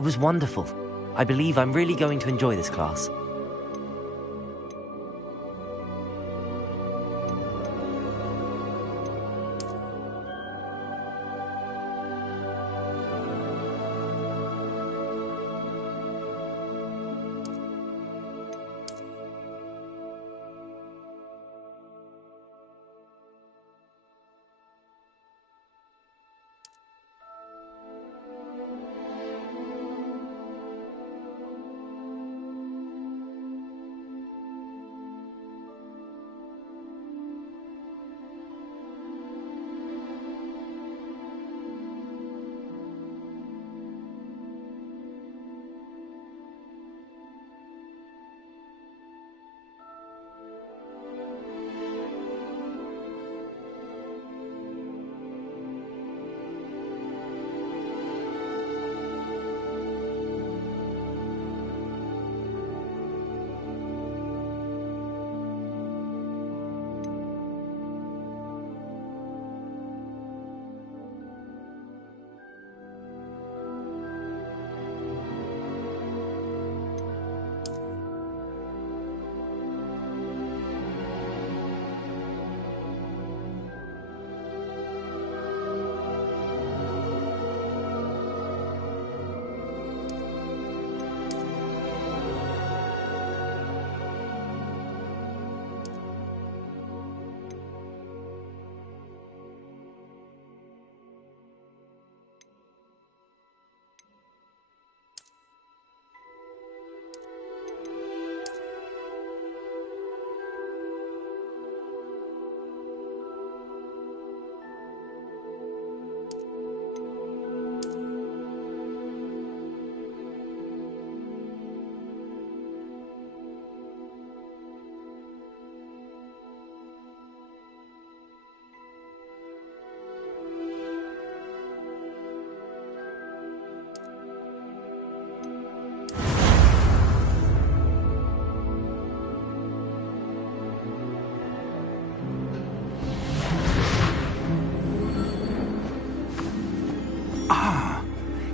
It was wonderful. I believe I'm really going to enjoy this class.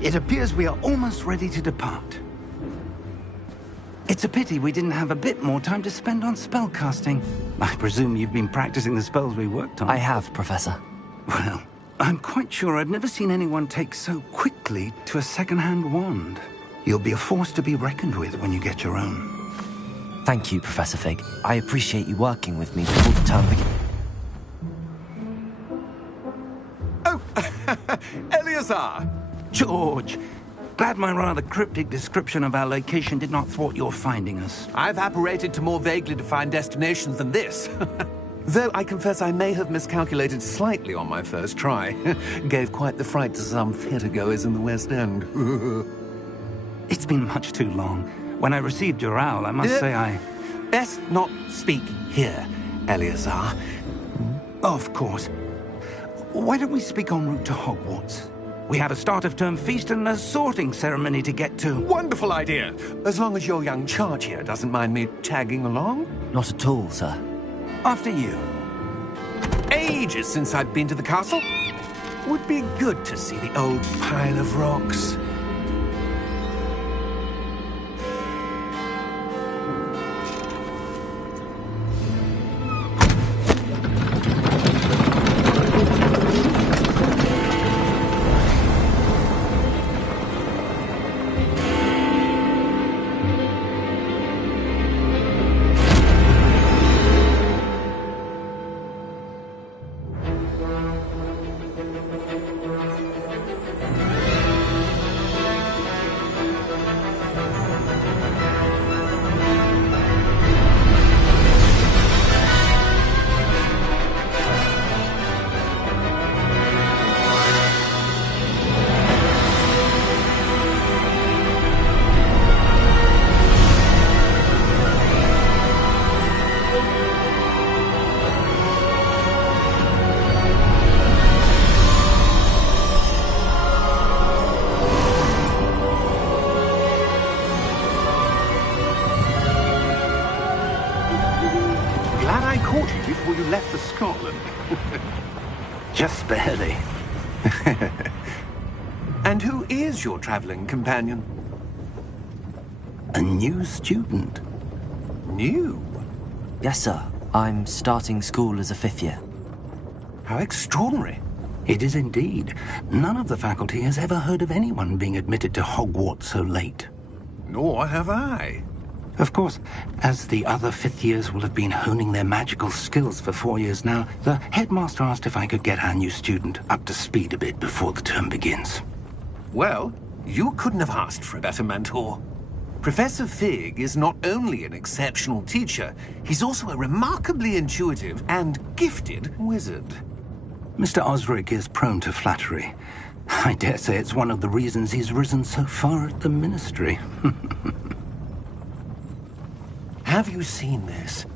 It appears we are almost ready to depart. It's a pity we didn't have a bit more time to spend on spellcasting. I presume you've been practicing the spells we worked on. I have, Professor. Well, I'm quite sure I've never seen anyone take so quickly to a second-hand wand. You'll be a force to be reckoned with when you get your own. Thank you, Professor Fig. I appreciate you working with me before the term begins. Oh, Eleazar! George, glad my rather cryptic description of our location did not thwart your finding us. I've apparated to more vaguely defined destinations than this. Though I confess I may have miscalculated slightly on my first try. Gave quite the fright to some theatre-goers in the West End. It's been much too long. When I received your owl, I must say I... Best not speak here, Eleazar. Of course. Why don't we speak en route to Hogwarts? We have a start-of-term feast and a sorting ceremony to get to. Wonderful idea! As long as your young charge here doesn't mind me tagging along. Not at all, sir. After you. Ages since I've been to the castle. Would be good to see the old pile of rocks. Before you left for Scotland. Just barely. And who is your traveling companion? A new student. New? Yes, sir. I'm starting school as a 5th year. How extraordinary. It is indeed. None of the faculty has ever heard of anyone being admitted to Hogwart so late. Nor have I. Of course, as the other 5th years will have been honing their magical skills for 4 years now, the headmaster asked if I could get our new student up to speed a bit before the term begins. Well, you couldn't have asked for a better mentor. Professor Fig is not only an exceptional teacher, he's also a remarkably intuitive and gifted wizard. Mr. Osric is prone to flattery. I dare say it's one of the reasons he's risen so far at the ministry. Have you seen this?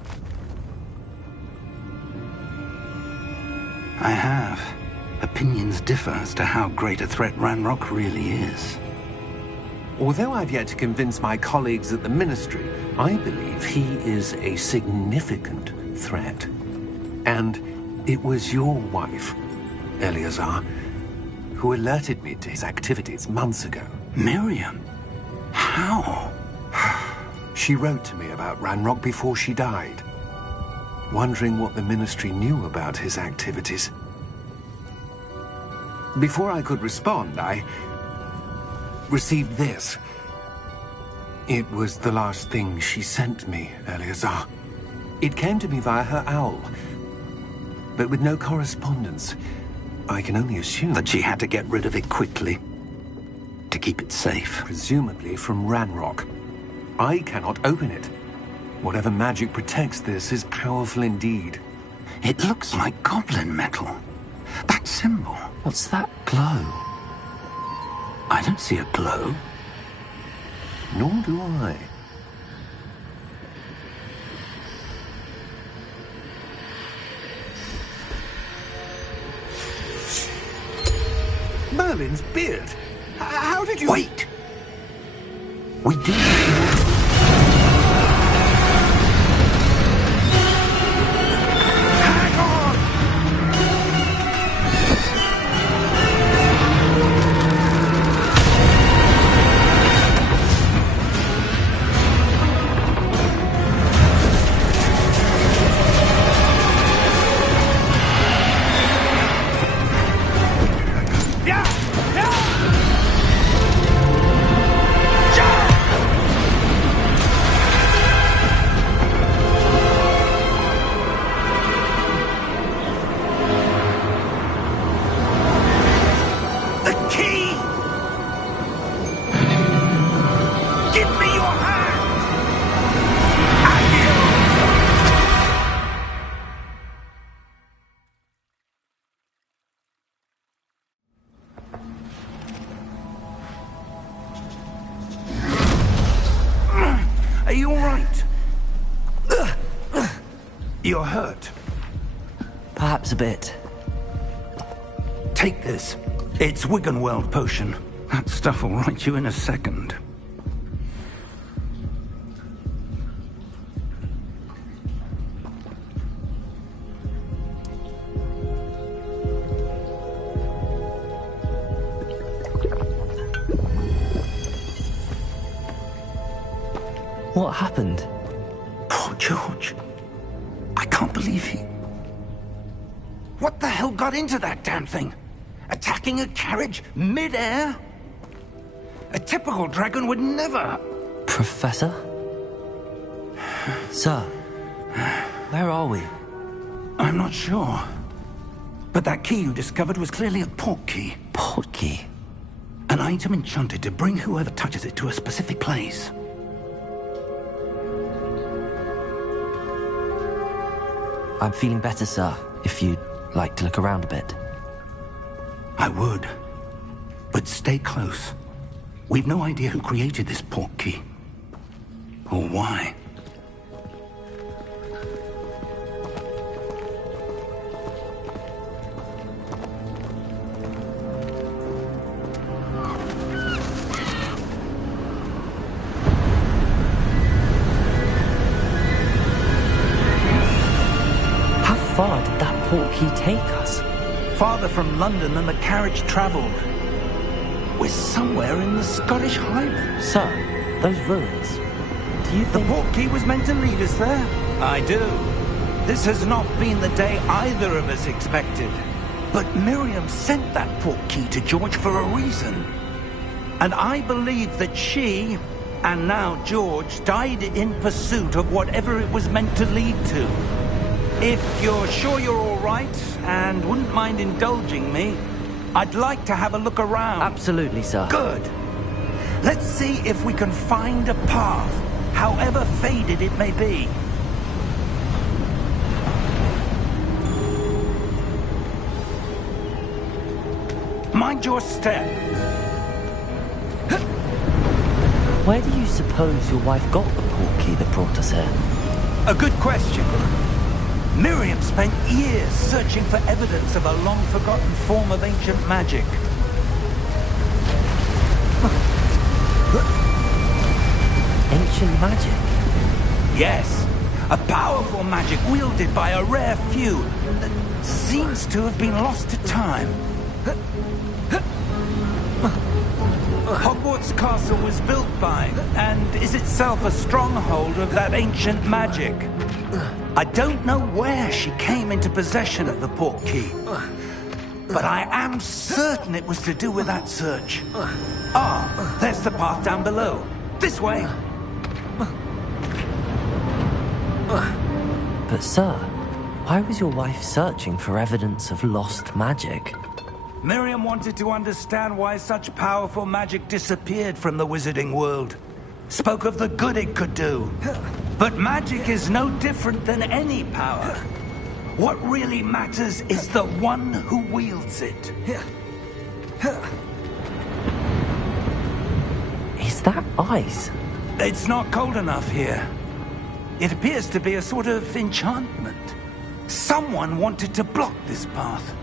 I have. Opinions differ as to how great a threat Ranrock really is. Although I've yet to convince my colleagues at the Ministry, I believe he is a significant threat. And it was your wife, Eleazar, who alerted me to his activities months ago. Miriam? How? She wrote to me about Ranrock before she died, wondering what the Ministry knew about his activities. Before I could respond, I received this. It was the last thing she sent me, Eleazar. It came to me via her owl, but with no correspondence. I can only assume That she had to get rid of it quickly, to keep it safe. presumably from Ranrock. I cannot open it. Whatever magic protects this is powerful indeed. It looks like goblin metal. That symbol. What's that glow? I don't see a glow. Nor do I. Merlin's beard. How did you... Wait! We do. Hang on! Yeah! Yeah! The key! Give me your hand! Are you all right? You're hurt. Perhaps a bit. Take this. It's Wiggenweld potion. That stuff will right you in a second. What happened? Poor George. I can't believe he... What the hell got into that damn thing? Attacking a carriage mid-air? A typical dragon would never... Professor? Sir, where are we? I'm not sure. But that key you discovered was clearly a port key. Port key? An item enchanted to bring whoever touches it to a specific place. I'm feeling better, sir, if you'd like to look around a bit. I would. But stay close. We've no idea who created this port key. Or why. How far did that port key take us? Farther from London than the carriage traveled. We're somewhere in the Scottish Highlands. Sir, those ruins. Do you The think... portkey was meant to lead us there? I do. This has not been the day either of us expected. But Miriam sent that portkey to George for a reason. And I believe that she, and now George, died in pursuit of whatever it was meant to lead to. If you're sure you're all right, and wouldn't mind indulging me, I'd like to have a look around. Absolutely, sir. Good. Let's see if we can find a path, however faded it may be. Mind your step. Where do you suppose your wife got the portkey that brought us here? A good question. Miriam spent years searching for evidence of a long-forgotten form of ancient magic. Ancient magic? Yes, a powerful magic wielded by a rare few that seems to have been lost to time. Hogwart's castle was built by, and is itself a stronghold of that ancient magic. I don't know where she came into possession of the portkey, but I am certain it was to do with that search. Ah, there's the path down below. This way. But sir, why was your wife searching for evidence of lost magic? Miriam wanted to understand why such powerful magic disappeared from the wizarding world. Spoke of the good it could do. But magic is no different than any power. What really matters is the one who wields it. Is that ice? It's not cold enough here. It appears to be a sort of enchantment. Someone wanted to block this path.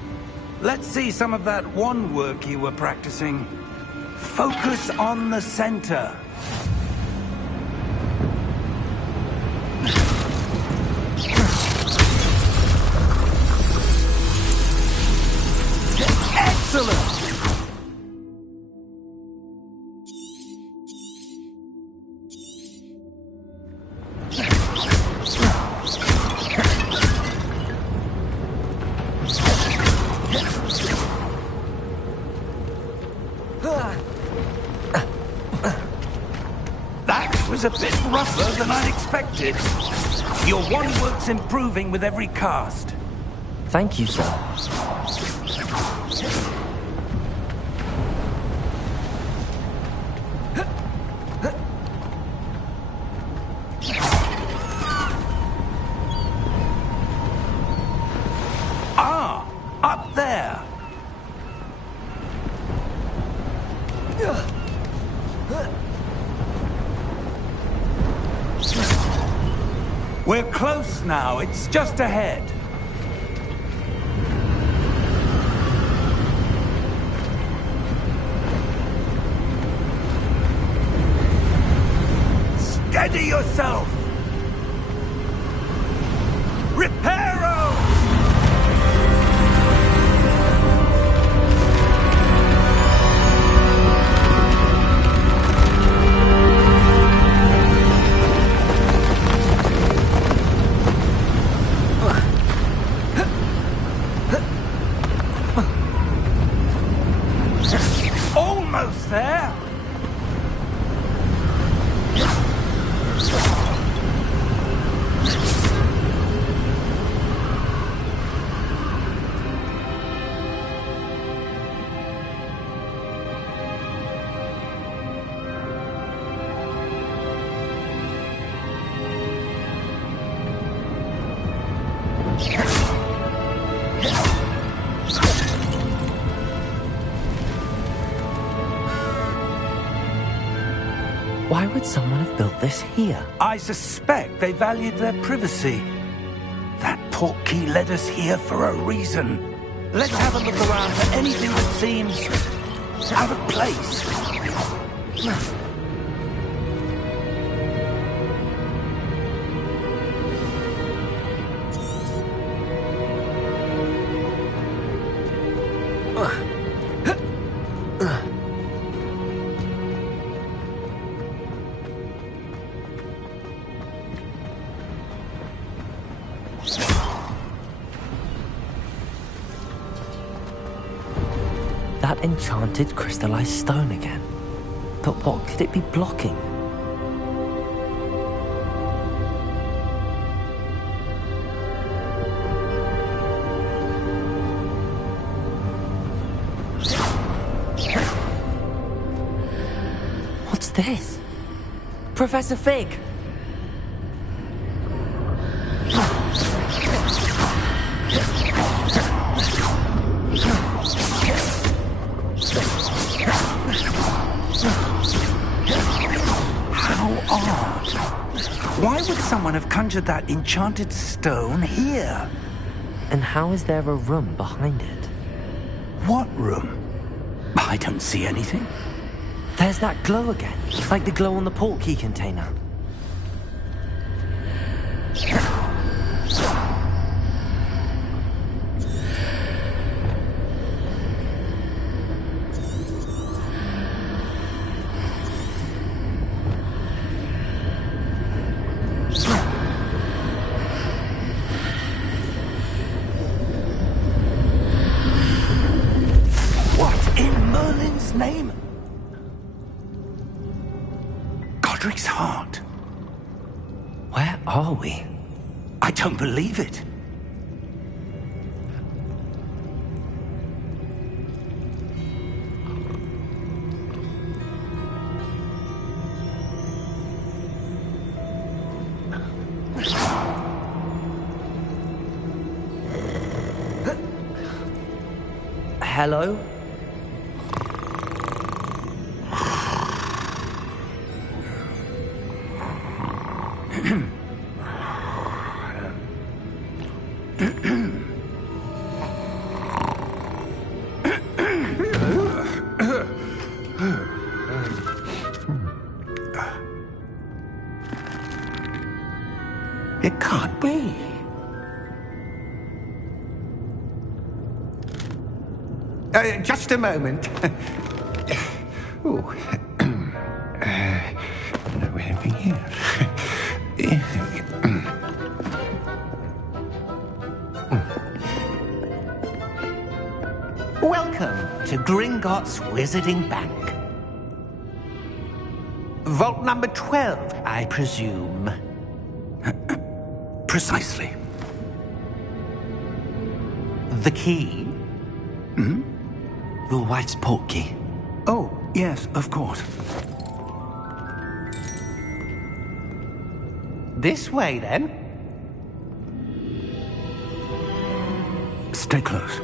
Let's see some of that wand work you were practicing. Focus on the center. Excellent! That was a bit rougher than I'd expected. Your wand work's improving with every cast. Thank you, sir. Ah, up there. We're close now. It's just ahead. Steady yourself. Reparo! Almost there. Why would someone have built this here? I suspect they valued their privacy. That portkey led us here for a reason. Let's have a look around for anything that seems out of place. That enchanted crystallized stone again. But what could it be blocking? What's this? Professor Fig! Why would someone have conjured that enchanted stone here? And how is there a room behind it? What room? I don't see anything. There's that glow again, like the glow on the portkey container. What in Merlin's name? Godric's heart. Where are we? I don't believe it. Hello? It can't be. Just a moment. Oh. Where are we here? Welcome to Gringotts Wizarding Bank. Vault number 12, I presume. Precisely. The key? Your wife's portkey. Oh, yes, of course. This way, then. Stay close.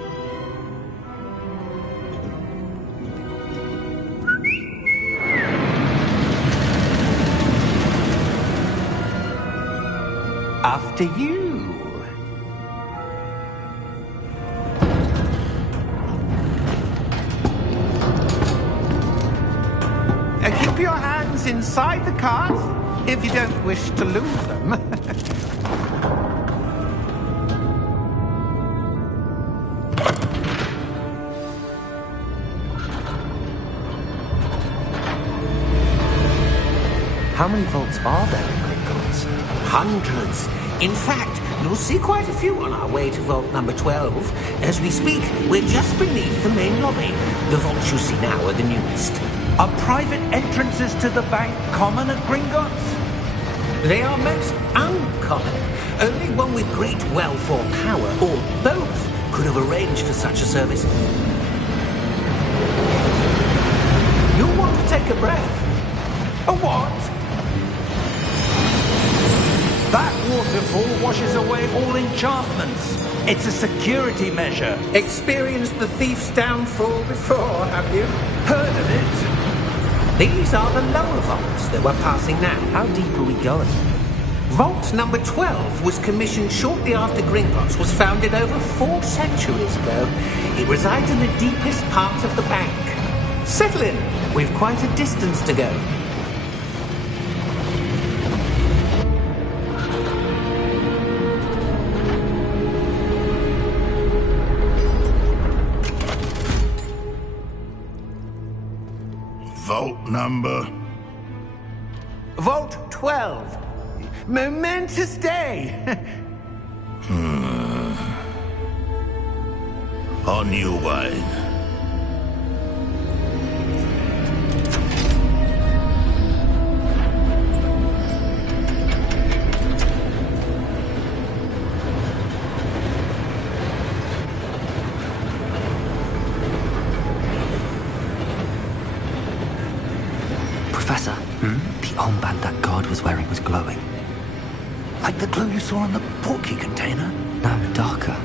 After you. Keep your hands inside the cart if you don't wish to lose them. How many vaults are there in Gringotts? Hundreds. In fact, you'll see quite a few on our way to vault number 12. As we speak, we're just beneath the main lobby. The vaults you see now are the newest. Are private entrances to the bank common at Gringotts? They are most uncommon. Only one with great wealth or power, or both, could have arranged for such a service. You'll want to take a breath. A what? That waterfall washes away all enchantments. It's a security measure. Experienced the thief's downfall before, have you? Heard of it? These are the lower vaults that we're passing now. How deep are we going? Vault number 12 was commissioned shortly after Gringotts was founded over 4 centuries ago. It resides in the deepest part of the bank. Settle in. We've quite a distance to go. Vault number? Vault 12. Momentous day. On new wine. glowing. Like the glow you saw on the portkey container? No, darker.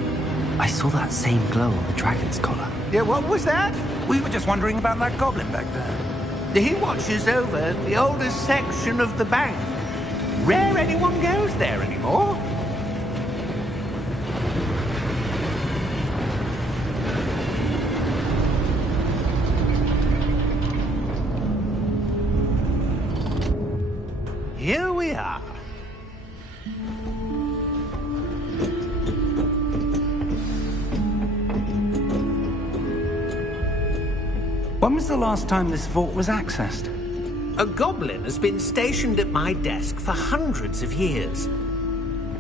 I saw that same glow on the dragon's collar. Yeah, what was that? We were just wondering about that goblin back there. He watches over the oldest section of the bank. Rare anyone goes there anymore. Here we are. When was the last time this vault was accessed? A goblin has been stationed at my desk for hundreds of years.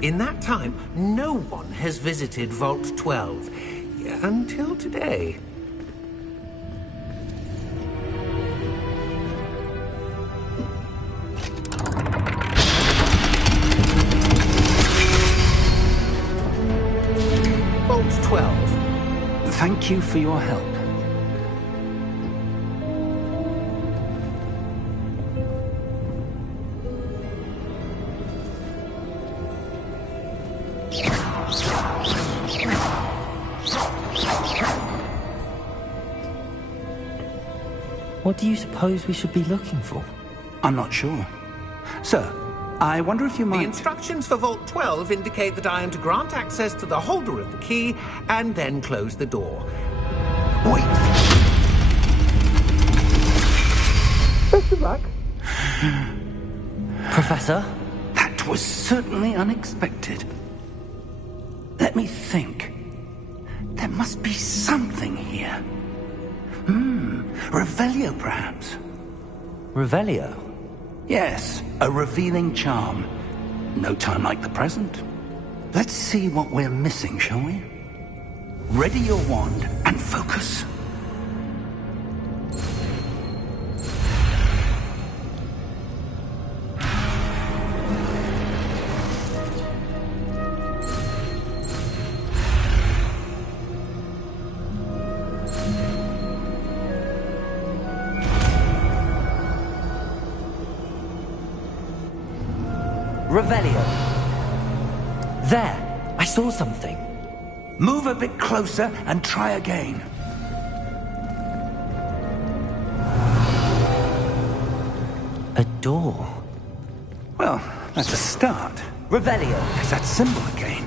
In that time, no one has visited Vault 12. Until today. Vault 12. Thank you for your help. What do you suppose we should be looking for? I'm not sure. Sir, I wonder if you The might... instructions for Vault 12 indicate that I am to grant access to the holder of the key and then close the door. Wait! Best of luck. Professor? That was certainly unexpected. Let me think. There must be something here. Revelio, perhaps? Revelio? Yes, a revealing charm. No time like the present. Let's see what we're missing, shall we? Ready your wand and focus. Revelio. There! I saw something. Move a bit closer and try again. A door. Well, that's a start. Revelio. There's that symbol again.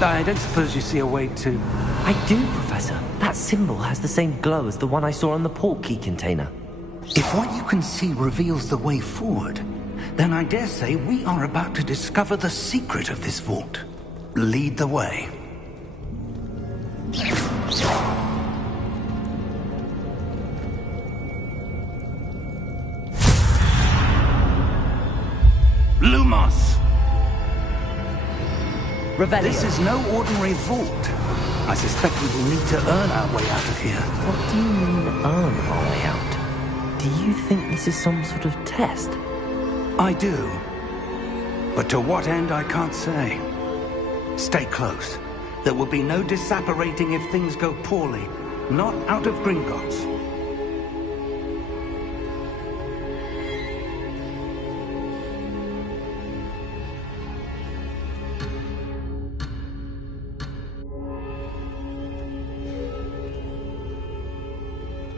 I don't suppose you see a way to... I do, Professor. That symbol has the same glow as the one I saw on the portkey container. If what you can see reveals the way forward, then I dare say we are about to discover the secret of this vault. Lead the way. Lumos! Revelio. This is no ordinary vault. I suspect we will need to earn our way out of here. What do you mean, earn our way out? Do you think this is some sort of test? I do. But to what end, I can't say. Stay close. There will be no disapparating if things go poorly. Not out of Gringotts.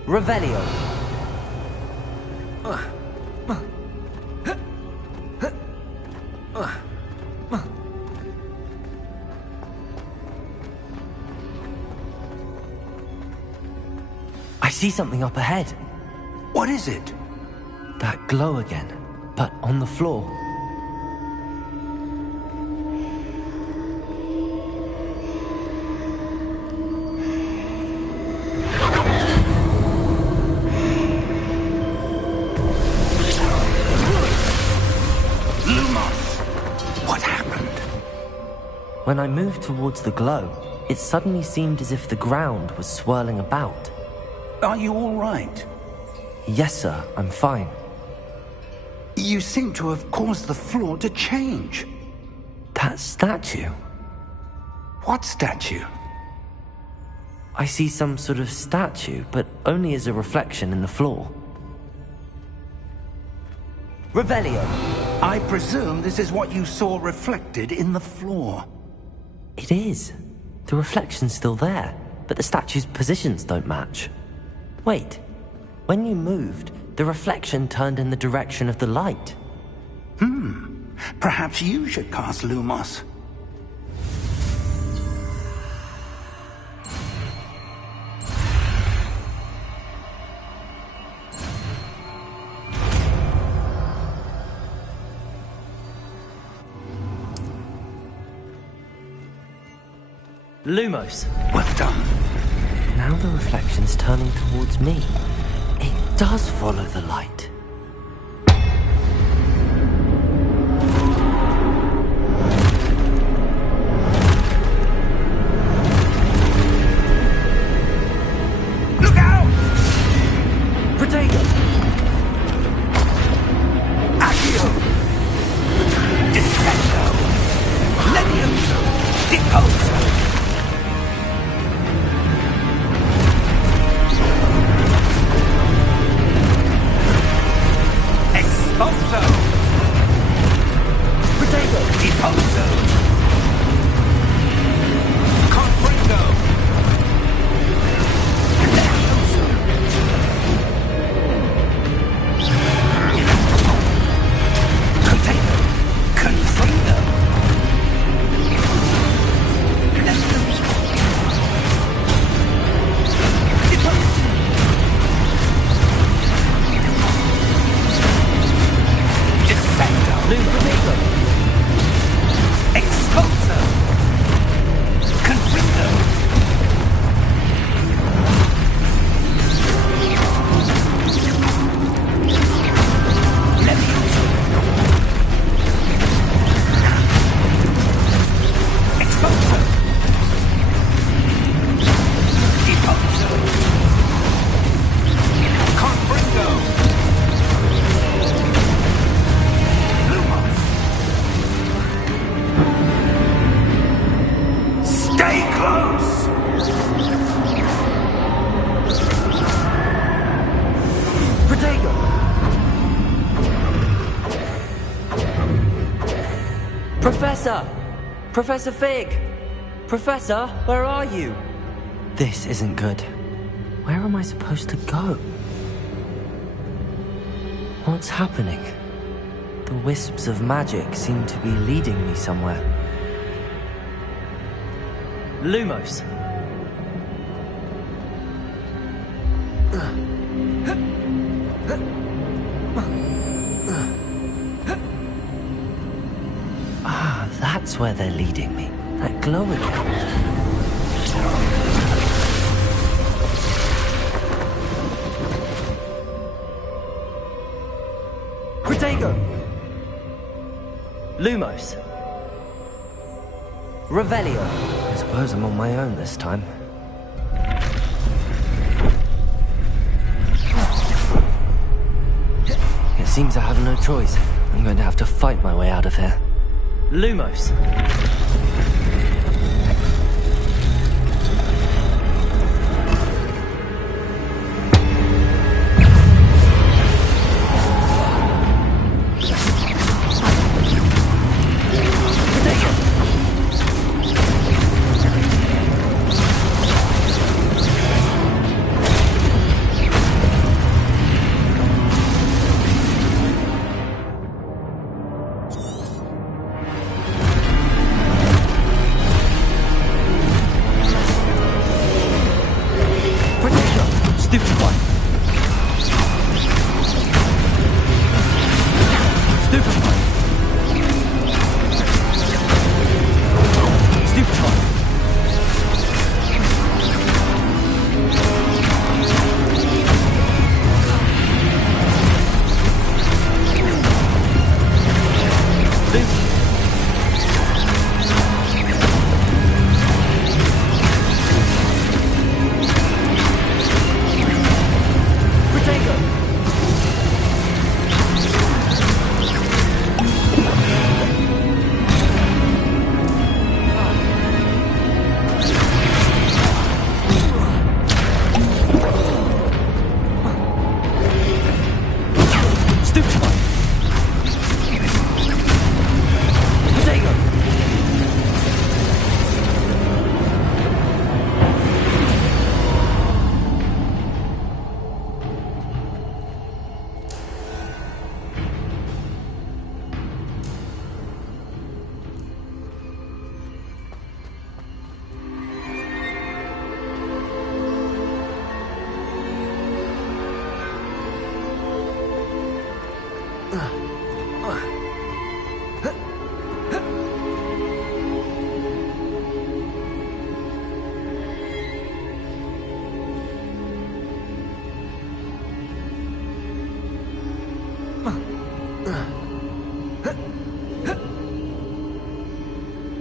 Revelio. I see something up ahead. What is it? That glow again, but on the floor. Lumos! What happened? When I moved towards the glow, it suddenly seemed as if the ground was swirling about. Are you all right? Yes, sir, I'm fine. You seem to have caused the floor to change. That statue? What statue? I see some sort of statue, but only as a reflection in the floor. Revelio. I presume this is what you saw reflected in the floor. It is. The reflection's still there, but the statue's positions don't match. Wait, when you moved, the reflection turned in the direction of the light. Perhaps you should cast Lumos. Lumos. Well done. Now the reflection's turning towards me. It does follow the light. Look out! Protego! Accio! Descendo! Levioso! Deposo! Expulso! Protego! Deposo! Confringo! Levioso! Potato! Confringo! Levioso! Deposo! Descendo! Protego! Expulso! Confringo! Levioso! Expulso! Deposo! Confringo! Lumos! Stay close! Protego! Professor! Professor Fig! Professor, where are you? This isn't good. Where am I supposed to go? What's happening? The wisps of magic seem to be leading me somewhere. Lumos! Ah, that's where they're leading me. That glow again. Protego! Lumos! Revelio! I suppose I'm on my own this time. It seems I have no choice. I'm going to have to fight my way out of here. Lumos!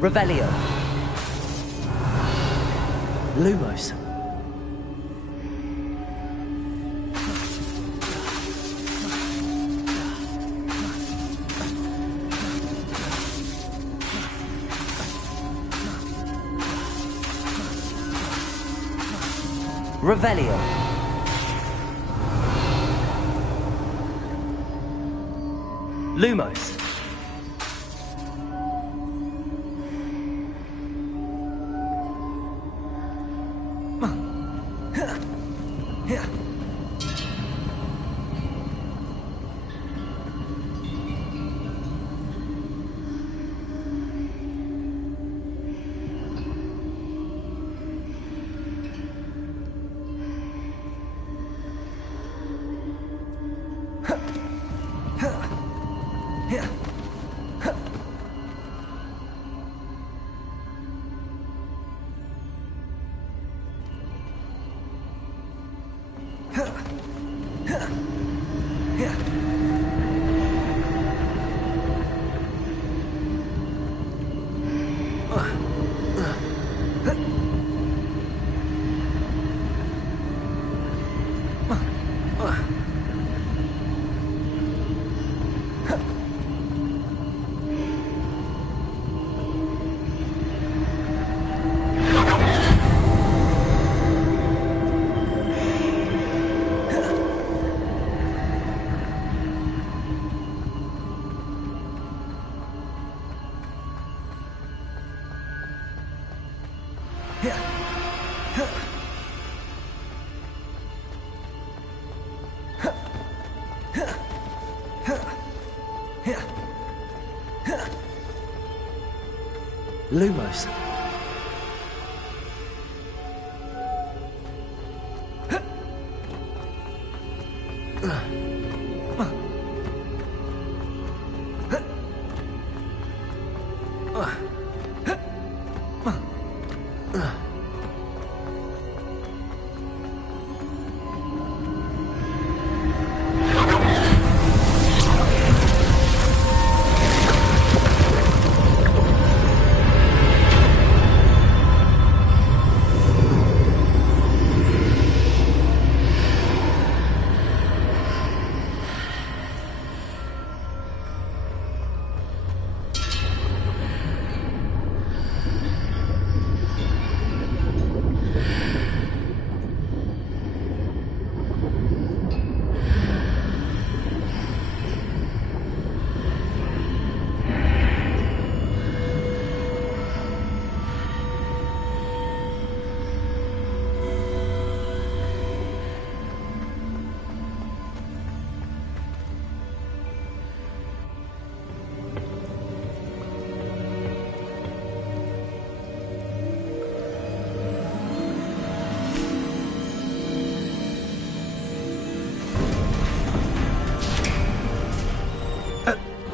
Revelio. Lumos. Revelio. Lumos. Lumos.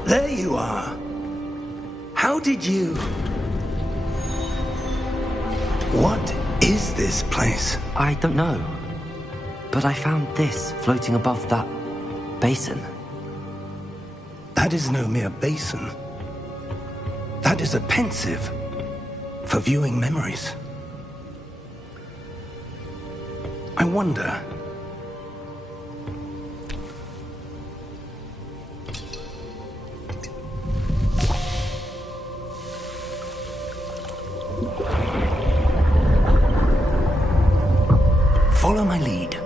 There you are. How did you... What is this place? I don't know. But I found this floating above that basin. That is no mere basin. That is a pensive for viewing memories. I wonder... Follow my lead.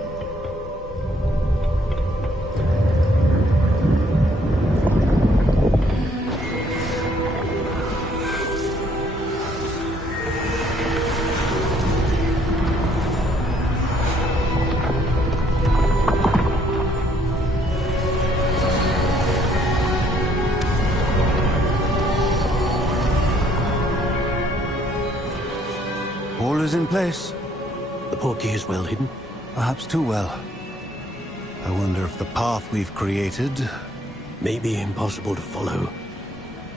All is in place. The portkey is well hidden. Perhaps too well. I wonder if the path we've created... May be impossible to follow.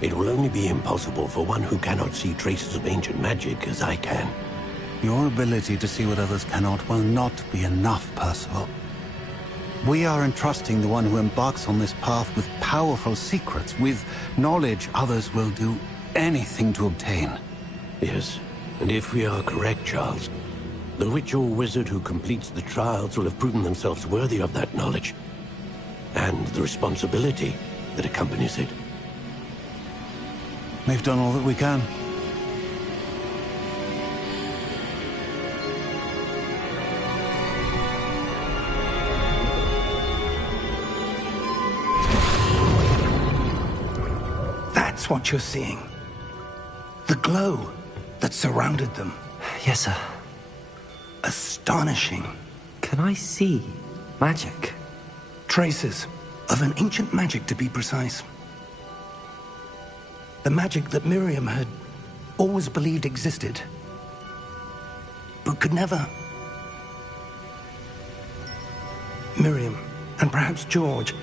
It will only be impossible for one who cannot see traces of ancient magic as I can. Your ability to see what others cannot will not be enough, Percival. We are entrusting the one who embarks on this path with powerful secrets, with knowledge others will do anything to obtain. Yes, and if we are correct, Charles, the witch or wizard who completes the trials will have proven themselves worthy of that knowledge, and the responsibility that accompanies it. We've done all that we can. That's what you're seeing. The glow that surrounded them. Yes, sir. Astonishing. Can I see magic? Traces of an ancient magic, to be precise. The magic that Miriam had always believed existed, but could never. Miriam, and perhaps George,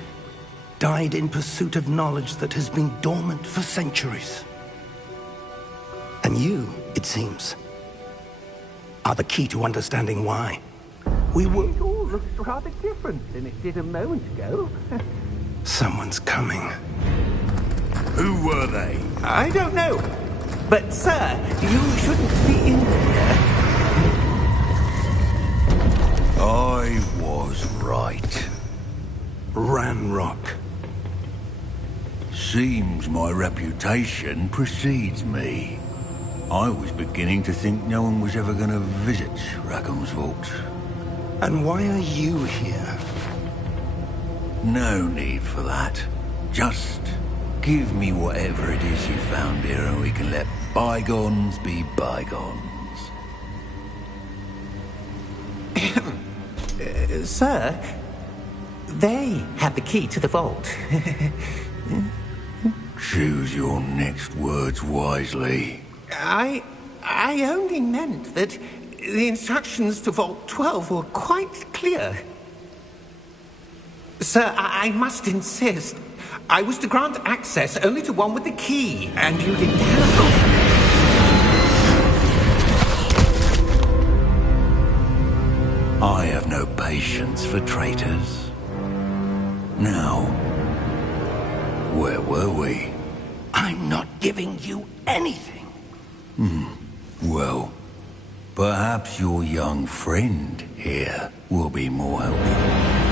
died in pursuit of knowledge that has been dormant for centuries. And you, it seems, are the key to understanding why. We were... It all looks rather different than it did a moment ago. Someone's coming. Who were they? I don't know. But, sir, you shouldn't be in there. I was right. Ranrock. Seems my reputation precedes me. I was beginning to think no one was ever going to visit Rackham's vault. And why are you here? No need for that. Just give me whatever it is you found here and we can let bygones be bygones. Sir, they have the key to the vault. Choose your next words wisely. I only meant that the instructions to Vault 12 were quite clear. Sir, I must insist. I was to grant access only to one with the key, and you didn't have I have no patience for traitors. Now, where were we? I'm not giving you anything. Well, perhaps your young friend here will be more helpful.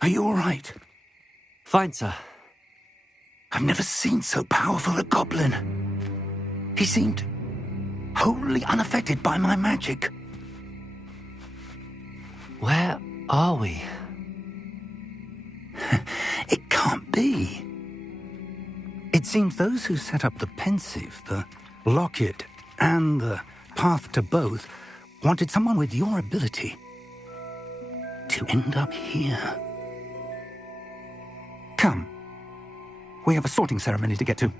Are you all right? Fine, sir. I've never seen so powerful a goblin. He seemed wholly unaffected by my magic. Where are we? It can't be. It seems those who set up the pensive, the locket, and the path to both wanted someone with your ability to end up here. Come. We have a sorting ceremony to get to.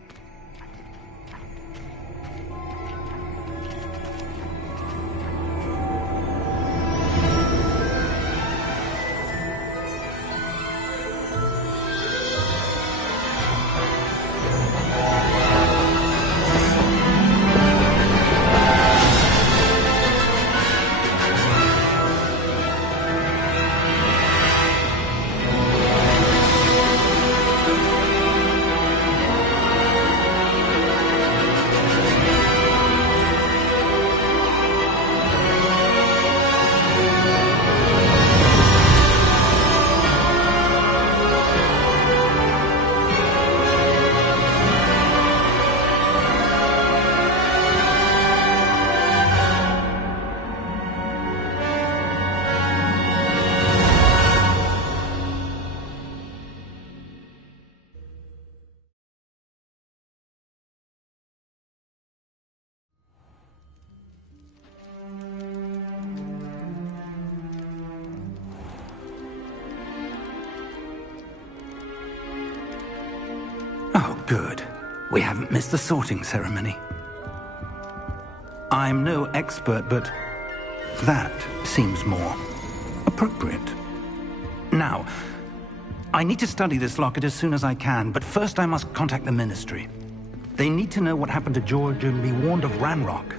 Good. We haven't missed the sorting ceremony. I'm no expert, but that seems more appropriate. Now, I need to study this locket as soon as I can, but first I must contact the Ministry. They need to know what happened to George and be warned of Ranrock.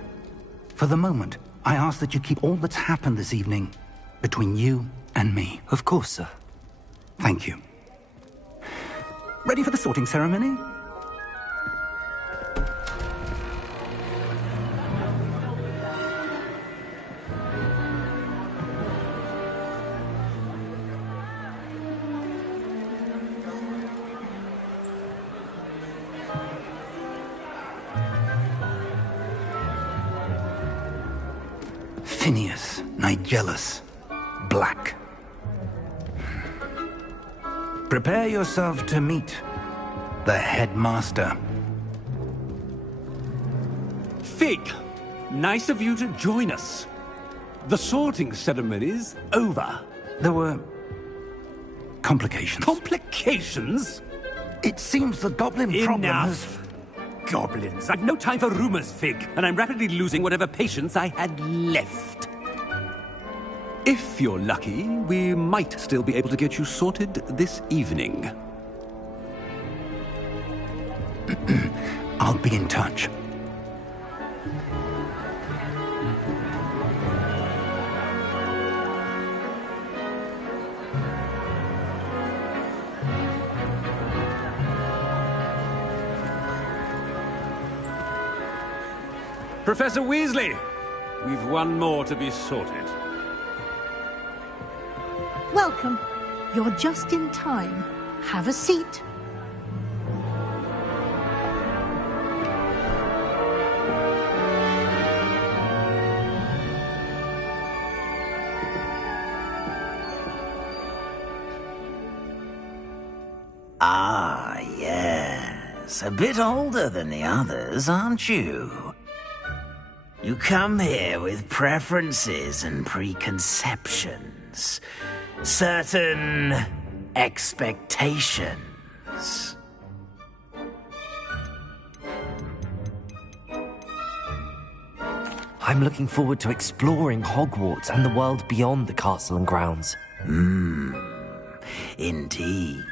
For the moment, I ask that you keep all that's happened this evening between you and me. Of course, sir. Thank you. Ready for the sorting ceremony? Phineas, Nigellus, Black. Prepare yourself to meet the headmaster. Fig, nice of you to join us. The sorting ceremony's over. There were complications. Complications? It seems the goblin problem has... Enough! Goblins. I've no time for rumors, Fig, and I'm rapidly losing whatever patience I had left. If you're lucky, we might still be able to get you sorted this evening. I'll be in touch. Professor Weasley, we've one more to be sorted. Welcome. You're just in time. Have a seat. Ah, yes. A bit older than the others, aren't you? You come here with preferences and preconceptions. Certain expectations. I'm looking forward to exploring Hogwarts and the world beyond the castle and grounds. Indeed.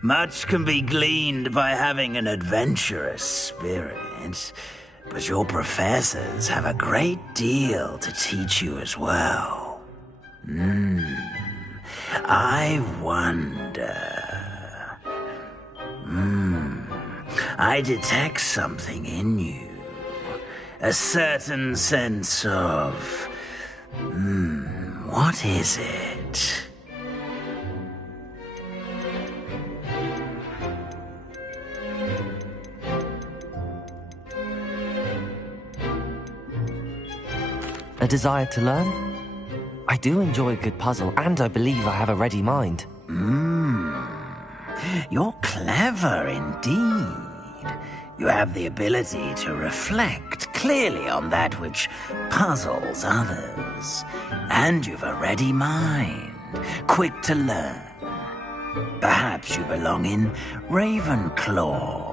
Much can be gleaned by having an adventurous spirit, but your professors have a great deal to teach you as well. I wonder... I detect something in you. A certain sense of... what is it? A desire to learn? I do enjoy a good puzzle, and I believe I have a ready mind. You're clever indeed. You have the ability to reflect clearly on that which puzzles others. And you've a ready mind, quick to learn. Perhaps you belong in Ravenclaw.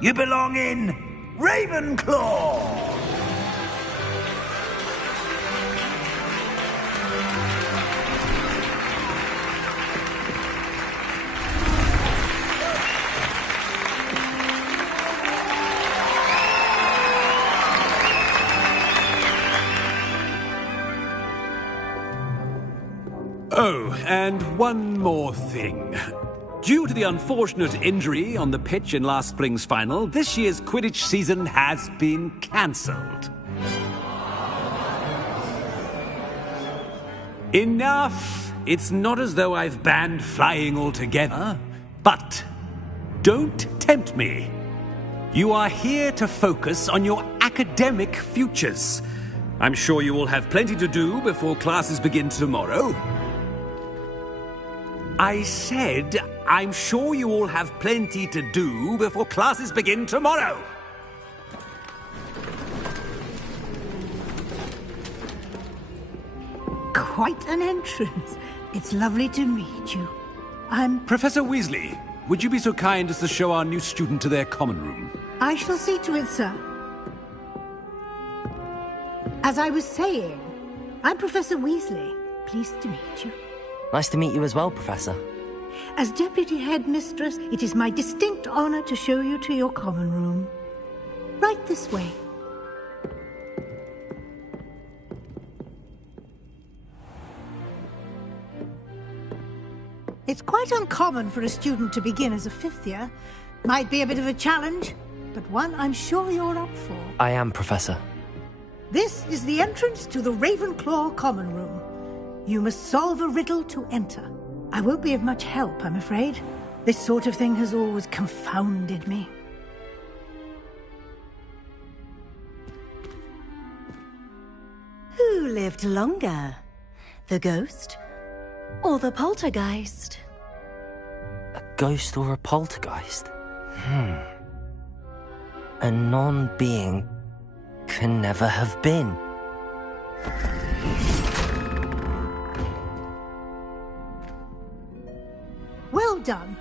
You belong in Ravenclaw! Oh, and one more thing. Due to the unfortunate injury on the pitch in last spring's final, this year's Quidditch season has been cancelled. Enough! It's not as though I've banned flying altogether, but don't tempt me. You are here to focus on your academic futures. I'm sure you will have plenty to do before classes begin tomorrow. I said, I'm sure you all have plenty to do before classes begin tomorrow. Quite an entrance. It's lovely to meet you. I'm... Professor Weasley, would you be so kind as to show our new student to their common room? I shall see to it, sir. As I was saying, I'm Professor Weasley. Pleased to meet you. Nice to meet you as well, Professor. As Deputy Headmistress, it is my distinct honor to show you to your common room. Right this way. It's quite uncommon for a student to begin as a fifth year. Might be a bit of a challenge, but one I'm sure you're up for. I am, Professor. This is the entrance to the Ravenclaw common room. You must solve a riddle to enter. I won't be of much help, I'm afraid. This sort of thing has always confounded me. Who lived longer? The ghost or the poltergeist? A ghost or a poltergeist? A non-being can never have been. Well done.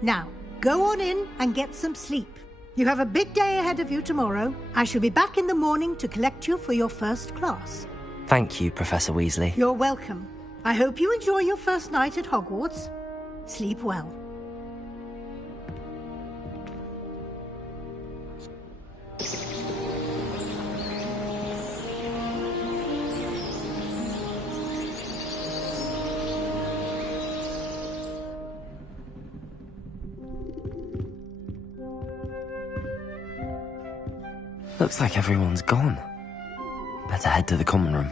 Now, go on in and get some sleep. You have a big day ahead of you tomorrow. I shall be back in the morning to collect you for your first class. Thank you, Professor Weasley. You're welcome. I hope you enjoy your first night at Hogwarts. Sleep well. Looks like everyone's gone. Better head to the common room.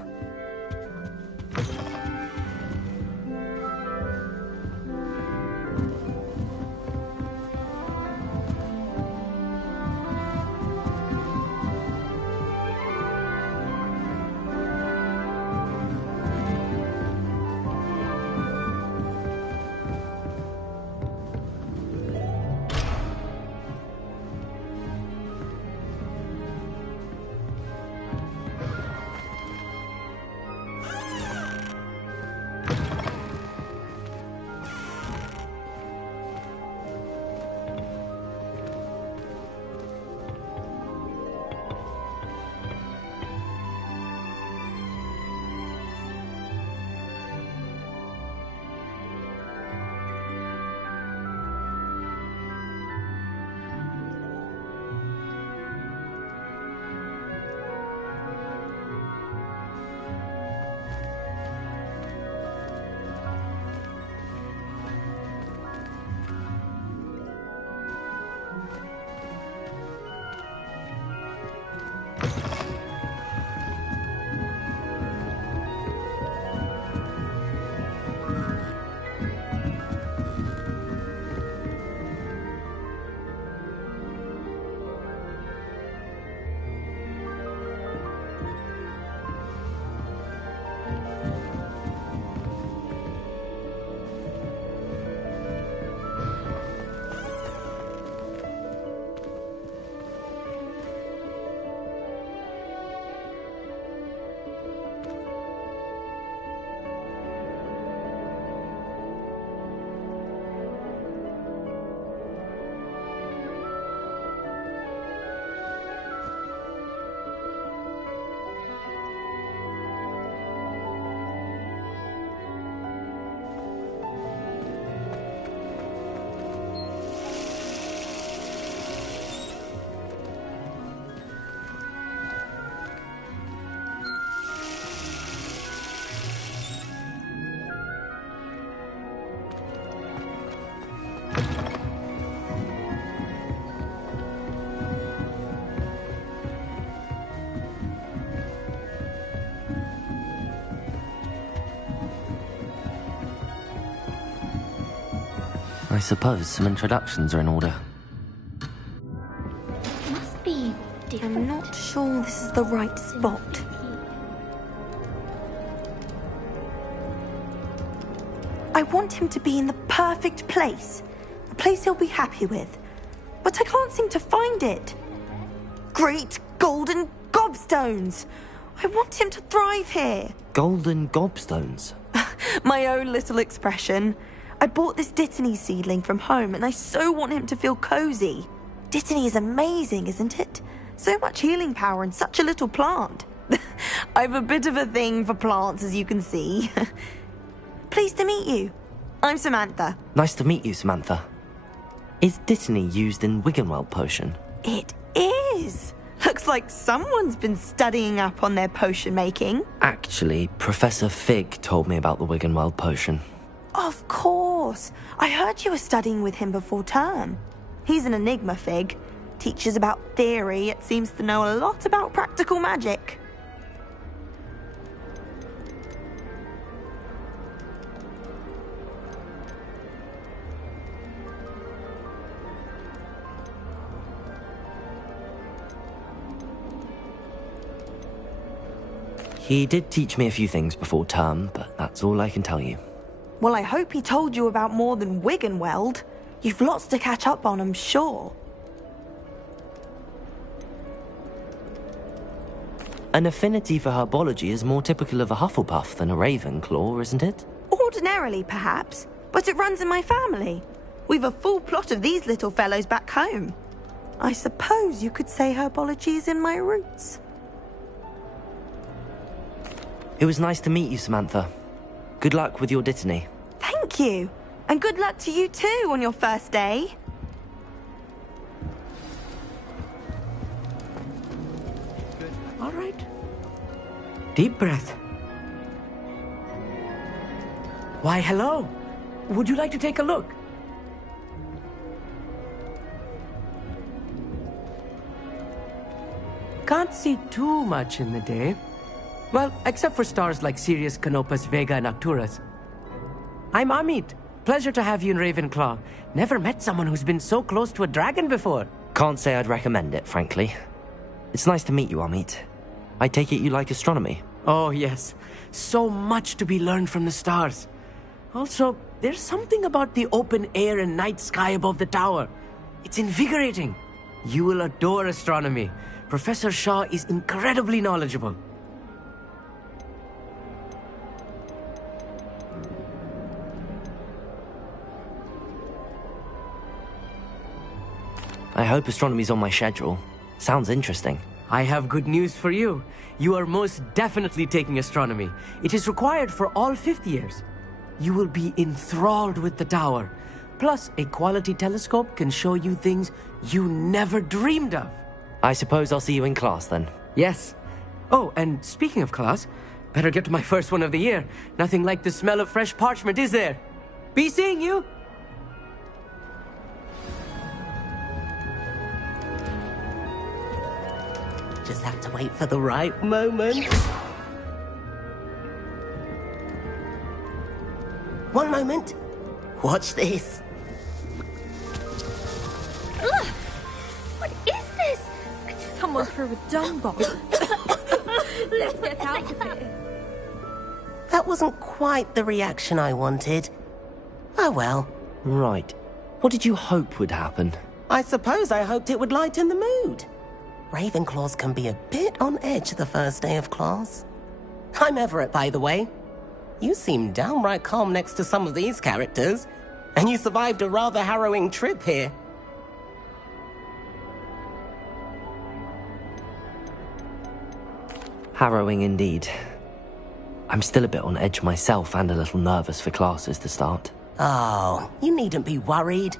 I suppose some introductions are in order. Must be different. I'm not sure this is the right spot. I want him to be in the perfect place. A place he'll be happy with. But I can't seem to find it. Great golden gobstones! I want him to thrive here. Golden gobstones? My own little expression. I bought this Dittany seedling from home and I so want him to feel cozy. Dittany is amazing, isn't it? So much healing power in such a little plant. I've a bit of a thing for plants, as you can see. Pleased to meet you. I'm Samantha. Nice to meet you, Samantha. Is Dittany used in Wiggenweld potion? It is. Looks like someone's been studying up on their potion making. Actually, Professor Fig told me about the Wiggenweld potion. Of course. I heard you were studying with him before term. He's an enigma, Fig. Teaches about theory, yet seems to know a lot about practical magic. He did teach me a few things before term, but that's all I can tell you. Well, I hope he told you about more than Wiggenweld. You've lots to catch up on, I'm sure. An affinity for herbology is more typical of a Hufflepuff than a Ravenclaw, isn't it? Ordinarily, perhaps, but it runs in my family. We've a full plot of these little fellows back home. I suppose you could say herbology is in my roots. It was nice to meet you, Samantha. Good luck with your Dittany. Thank you. And good luck to you too on your first day. All right. Deep breath. Why, hello. Would you like to take a look? Can't see too much in the day. Well, except for stars like Sirius, Canopus, Vega, and Arcturus. I'm Amit. Pleasure to have you in Ravenclaw. Never met someone who's been so close to a dragon before. Can't say I'd recommend it, frankly. It's nice to meet you, Amit. I take it you like astronomy? Oh, yes. So much to be learned from the stars. Also, there's something about the open air and night sky above the tower. It's invigorating. You will adore astronomy. Professor Shaw is incredibly knowledgeable. I hope astronomy's on my schedule. Sounds interesting. I have good news for you. You are most definitely taking astronomy. It is required for all fifth years. You will be enthralled with the tower. Plus, a quality telescope can show you things you never dreamed of. I suppose I'll see you in class then. Yes. Oh, and speaking of class, better get to my first one of the year. Nothing like the smell of fresh parchment, is there? Be seeing you! Just have to wait for the right moment. One moment. Watch this. Ugh! What is this? Someone threw a dung bomb. Let's get out of here. That wasn't quite the reaction I wanted. Oh well. Right. What did you hope would happen? I suppose I hoped it would lighten the mood. Ravenclaws can be a bit on edge the first day of class. I'm Everett, by the way. You seem downright calm next to some of these characters, and you survived a rather harrowing trip here. Harrowing indeed. I'm still a bit on edge myself and a little nervous for classes to start. Oh, you needn't be worried.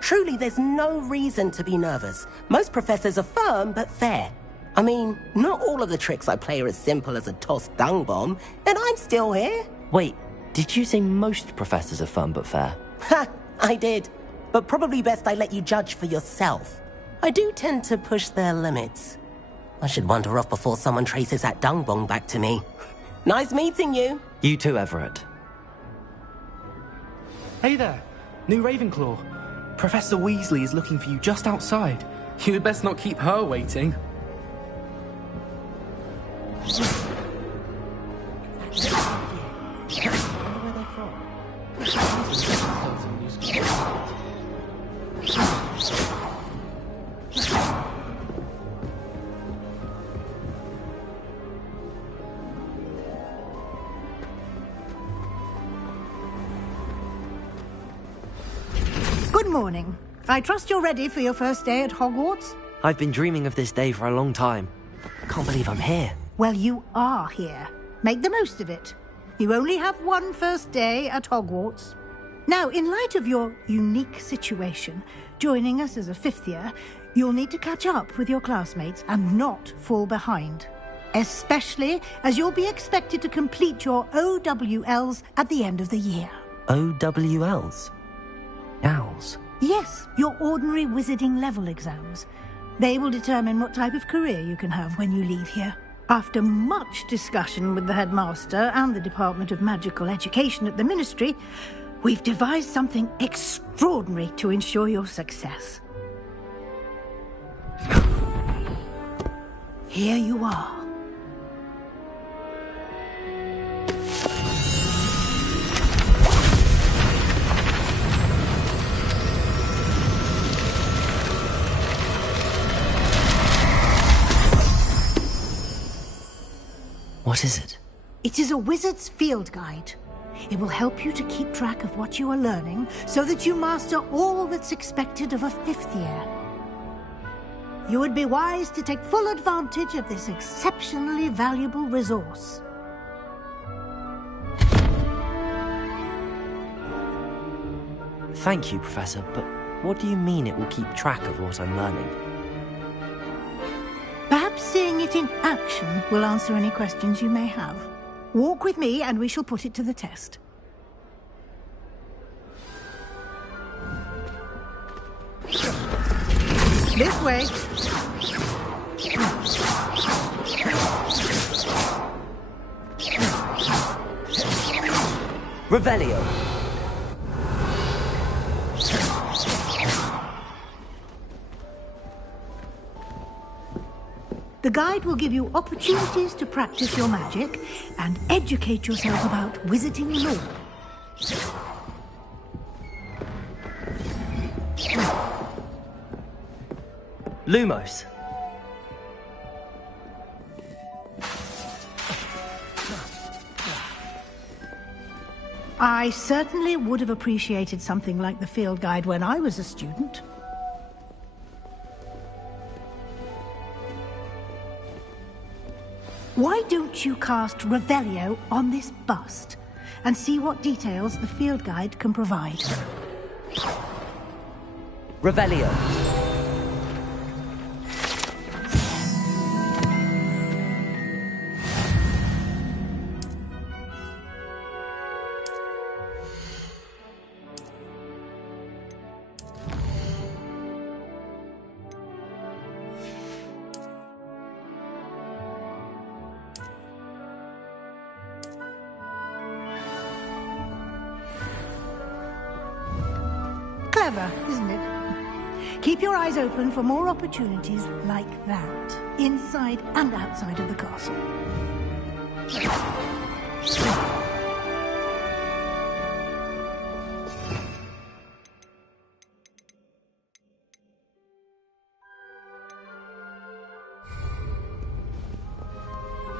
Truly, there's no reason to be nervous. Most professors are firm but fair. I mean, not all of the tricks I play are as simple as a tossed dung bomb, and I'm still here. Wait, did you say most professors are firm but fair? Ha, I did. But probably best I let you judge for yourself. I do tend to push their limits. I should wander off before someone traces that dung bomb back to me. Nice meeting you. You too, Everett. Hey there. New Ravenclaw. Professor Weasley is looking for you just outside. You had best not keep her waiting. Good morning. I trust you're ready for your first day at Hogwarts? I've been dreaming of this day for a long time. Can't believe I'm here. Well, you are here. Make the most of it. You only have one first day at Hogwarts. Now, in light of your unique situation, joining us as a fifth year, you'll need to catch up with your classmates and not fall behind. Especially as you'll be expected to complete your OWLs at the end of the year. OWLs? Owls? Yes, your ordinary wizarding level exams. They will determine what type of career you can have when you leave here. After much discussion with the headmaster and the Department of Magical Education at the Ministry, we've devised something extraordinary to ensure your success. Here you are. What is it? It is a wizard's field guide. It will help you to keep track of what you are learning so that you master all that's expected of a fifth year. You would be wise to take full advantage of this exceptionally valuable resource. Thank you, Professor, but what do you mean it will keep track of what I'm learning? Perhaps seeing it in action will answer any questions you may have. Walk with me and we shall put it to the test. This way. Revelio. The guide will give you opportunities to practice your magic and educate yourself about wizarding lore. Lumos. I certainly would have appreciated something like the field guide when I was a student. Why don't you cast Revelio on this bust and see what details the field guide can provide? Revelio. Clever, isn't it? Keep your eyes open for more opportunities like that, inside and outside of the castle.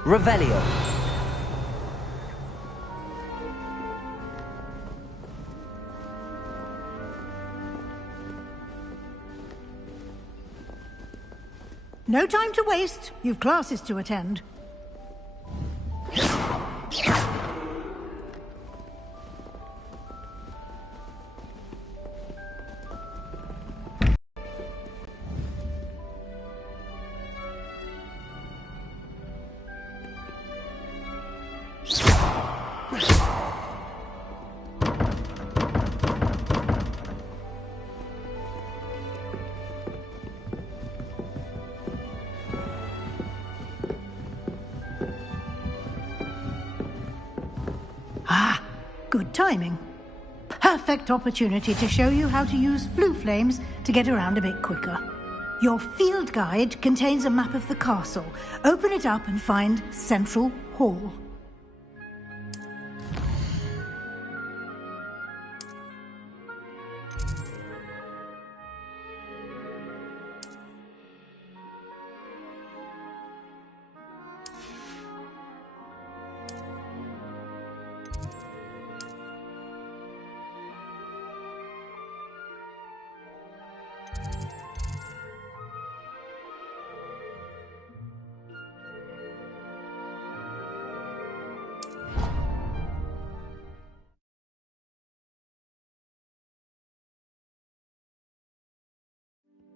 Revelio. No time to waste. You've classes to attend. Good timing. perfect opportunity to show you how to use flue flames to get around a bit quicker. Your field guide contains a map of the castle. Open it up and find Central Hall.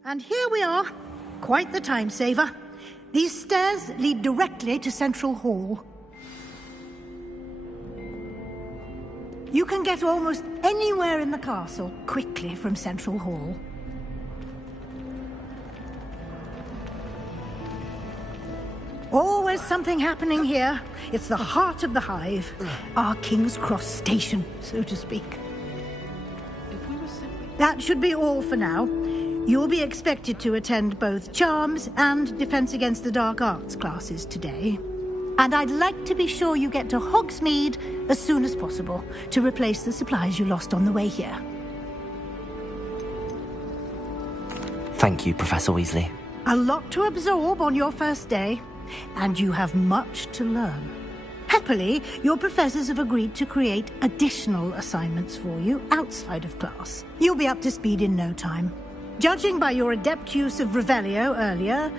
And here we are. Quite the time saver. These stairs lead directly to Central Hall. You can get almost anywhere in the castle quickly from Central Hall. Always something happening here. It's the heart of the hive. Our King's Cross station, so to speak. That should be all for now. You'll be expected to attend both Charms and Defense Against the Dark Arts classes today. And I'd like to be sure you get to Hogsmeade as soon as possible to replace the supplies you lost on the way here. Thank you, Professor Weasley. A lot to absorb on your first day, and you have much to learn. Happily, your professors have agreed to create additional assignments for you outside of class. You'll be up to speed in no time. Judging by your adept use of Revelio earlier,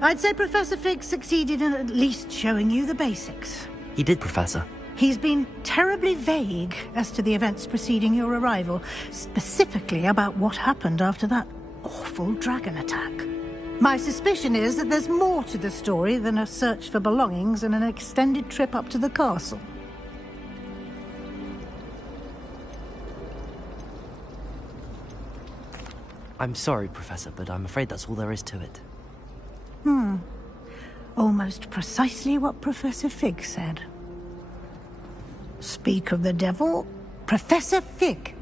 I'd say Professor Fig succeeded in at least showing you the basics. He did, Professor. He's been terribly vague as to the events preceding your arrival, specifically about what happened after that awful dragon attack. My suspicion is that there's more to the story than a search for belongings and an extended trip up to the castle. I'm sorry, Professor, but I'm afraid that's all there is to it. Almost precisely what Professor Fig said. Speak of the devil, Professor Fig.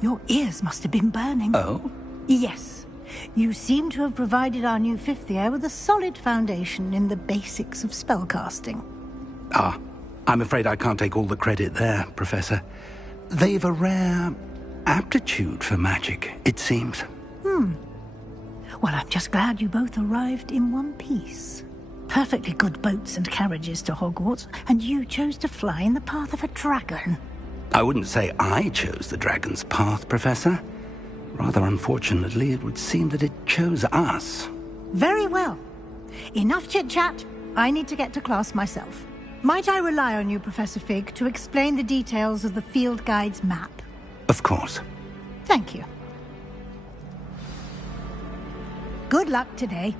Your ears must have been burning. Oh? Yes. You seem to have provided our new fifth year with a solid foundation in the basics of spellcasting. Ah, I'm afraid I can't take all the credit there, Professor. They've a rare aptitude for magic, it seems. Well, I'm just glad you both arrived in one piece. Perfectly good boats and carriages to Hogwarts, and you chose to fly in the path of a dragon. I wouldn't say I chose the dragon's path, Professor. Rather unfortunately, it would seem that it chose us. Very well. Enough chit-chat. I need to get to class myself. Might I rely on you, Professor Fig, to explain the details of the field guide's map? Of course. Thank you. Good luck today.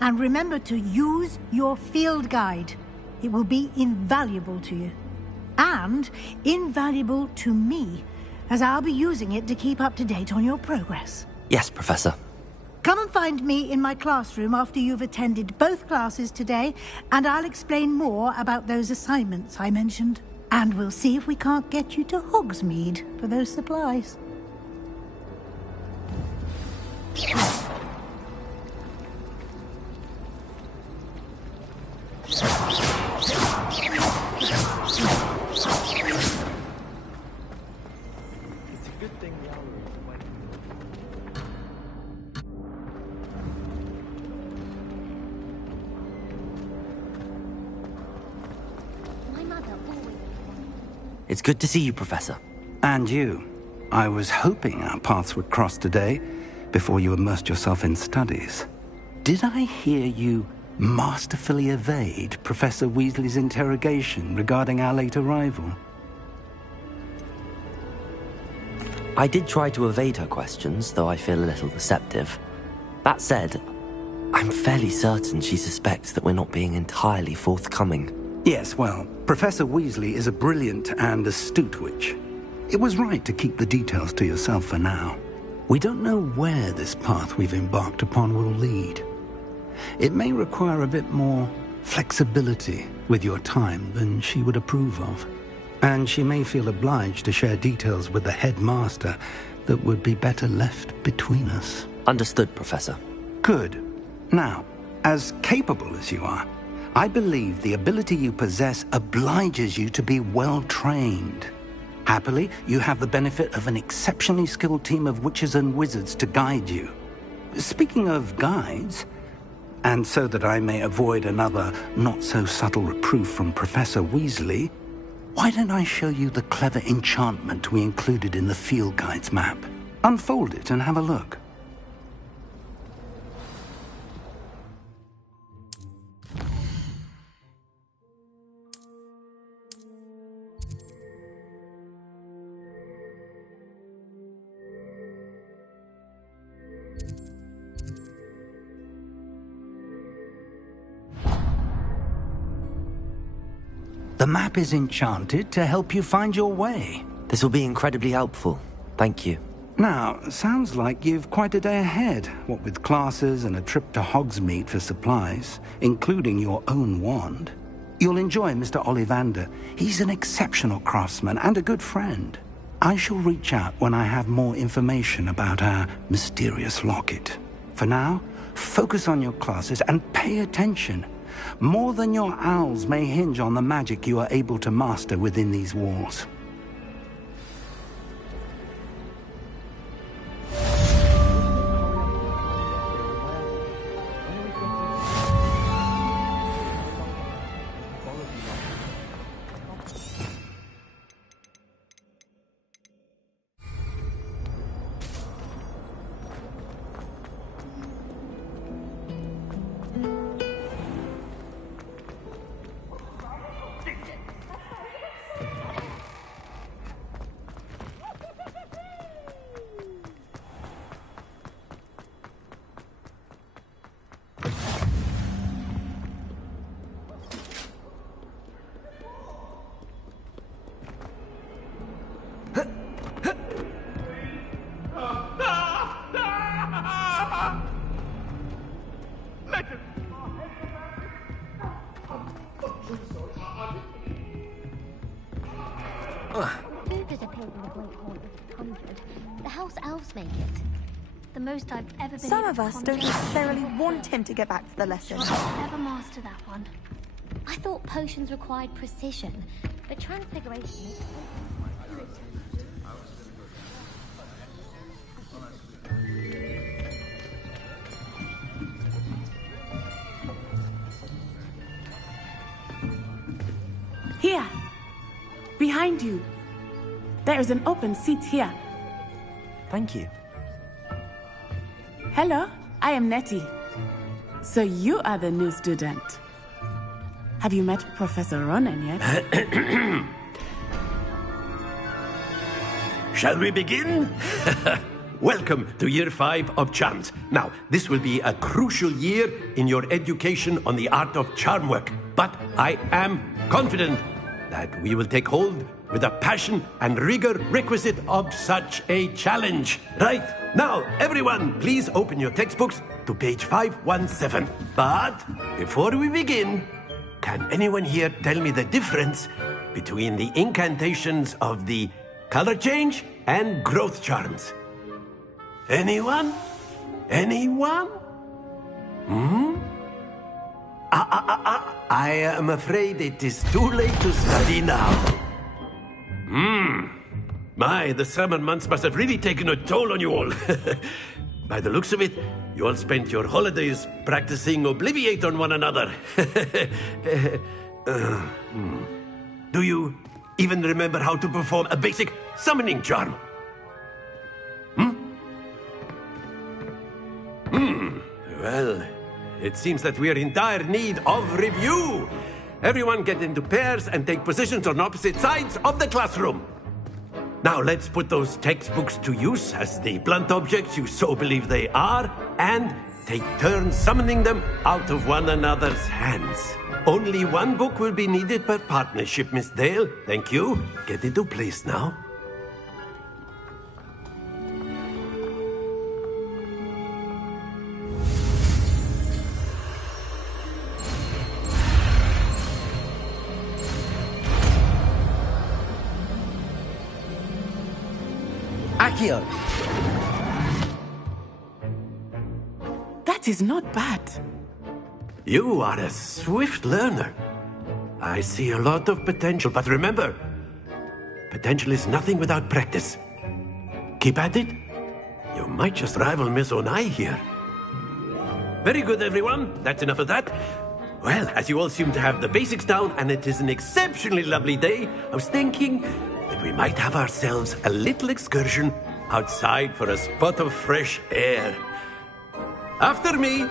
And remember to use your field guide. It will be invaluable to you. And invaluable to me, as I'll be using it to keep up to date on your progress. Yes, Professor. Come and find me in my classroom after you've attended both classes today, and I'll explain more about those assignments I mentioned. And we'll see if we can't get you to Hogsmeade for those supplies. It's good to see you, Professor. And you. I was hoping our paths would cross today, before you immersed yourself in studies. Did I hear you masterfully evade Professor Weasley's interrogation regarding our late arrival? I did try to evade her questions, though I feel a little deceptive. That said, I'm fairly certain she suspects that we're not being entirely forthcoming. Yes, well, Professor Weasley is a brilliant and astute witch. It was right to keep the details to yourself for now. We don't know where this path we've embarked upon will lead. It may require a bit more flexibility with your time than she would approve of. And she may feel obliged to share details with the headmaster that would be better left between us. Understood, Professor. Good. Now, as capable as you are, I believe the ability you possess obliges you to be well trained. Happily, you have the benefit of an exceptionally skilled team of witches and wizards to guide you. Speaking of guides, and so that I may avoid another not-so-subtle reproof from Professor Weasley, why don't I show you the clever enchantment we included in the field guide's map? Unfold it and have a look. The map is enchanted to help you find your way. This will be incredibly helpful. Thank you. Now, sounds like you've quite a day ahead, what with classes and a trip to Hogsmeade for supplies, including your own wand. You'll enjoy Mr. Ollivander. He's an exceptional craftsman and a good friend. I shall reach out when I have more information about our mysterious locket. For now, focus on your classes and pay attention. More than your owls may hinge on the magic you are able to master within these walls. Food appeared in the Great Hall of 100. The house elves make it. The most I've ever been Some able of to us don't conjure. necessarily want him to get back to the lesson. I'll never master that one. I thought potions required precision, but transfiguration is... Here! Behind you! There is an open seat here. Thank you. Hello, I am Nettie. So you are the new student. Have you met Professor Ronan yet? Shall we begin? Welcome to Year 5 of Charms. Now, this will be a crucial year in your education on the art of charm work. But I am confident that we will take hold with the passion and rigor requisite of such a challenge. Right, now, everyone, please open your textbooks to page 517. But before we begin, can anyone here tell me the difference between the incantations of the color change and growth charms? Anyone? Anyone? I am afraid it is too late to study now. My, the summer months must have really taken a toll on you all. By the looks of it, you all spent your holidays practicing Obliviate on one another. Do you even remember how to perform a basic summoning charm? Well, it seems that we are in dire need of review. Everyone get into pairs and take positions on opposite sides of the classroom. Now let's put those textbooks to use as the blunt objects you so believe they are, and take turns summoning them out of one another's hands. Only one book will be needed per partnership, Miss Dale. Thank you. Get into place now. Accio! That is not bad. You are a swift learner. I see a lot of potential, but remember, potential is nothing without practice. Keep at it. You might just rival Miss Onai here. Very good, everyone. That's enough of that. Well, as you all seem to have the basics down, and it is an exceptionally lovely day, I was thinking that we might have ourselves a little excursion outside for a spot of fresh air. After me.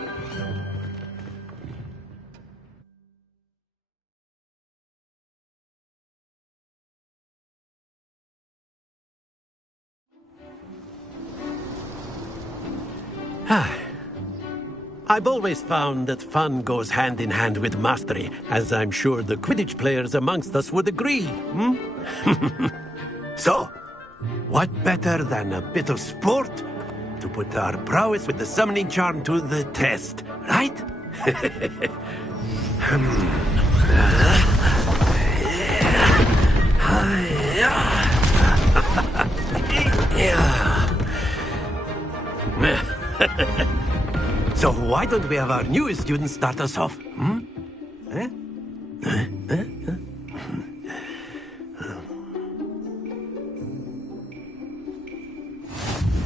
I've always found that fun goes hand in hand with mastery, as I'm sure the Quidditch players amongst us would agree, So, what better than a bit of sport to put our prowess with the summoning charm to the test, right? So why don't we have our newest student start us off?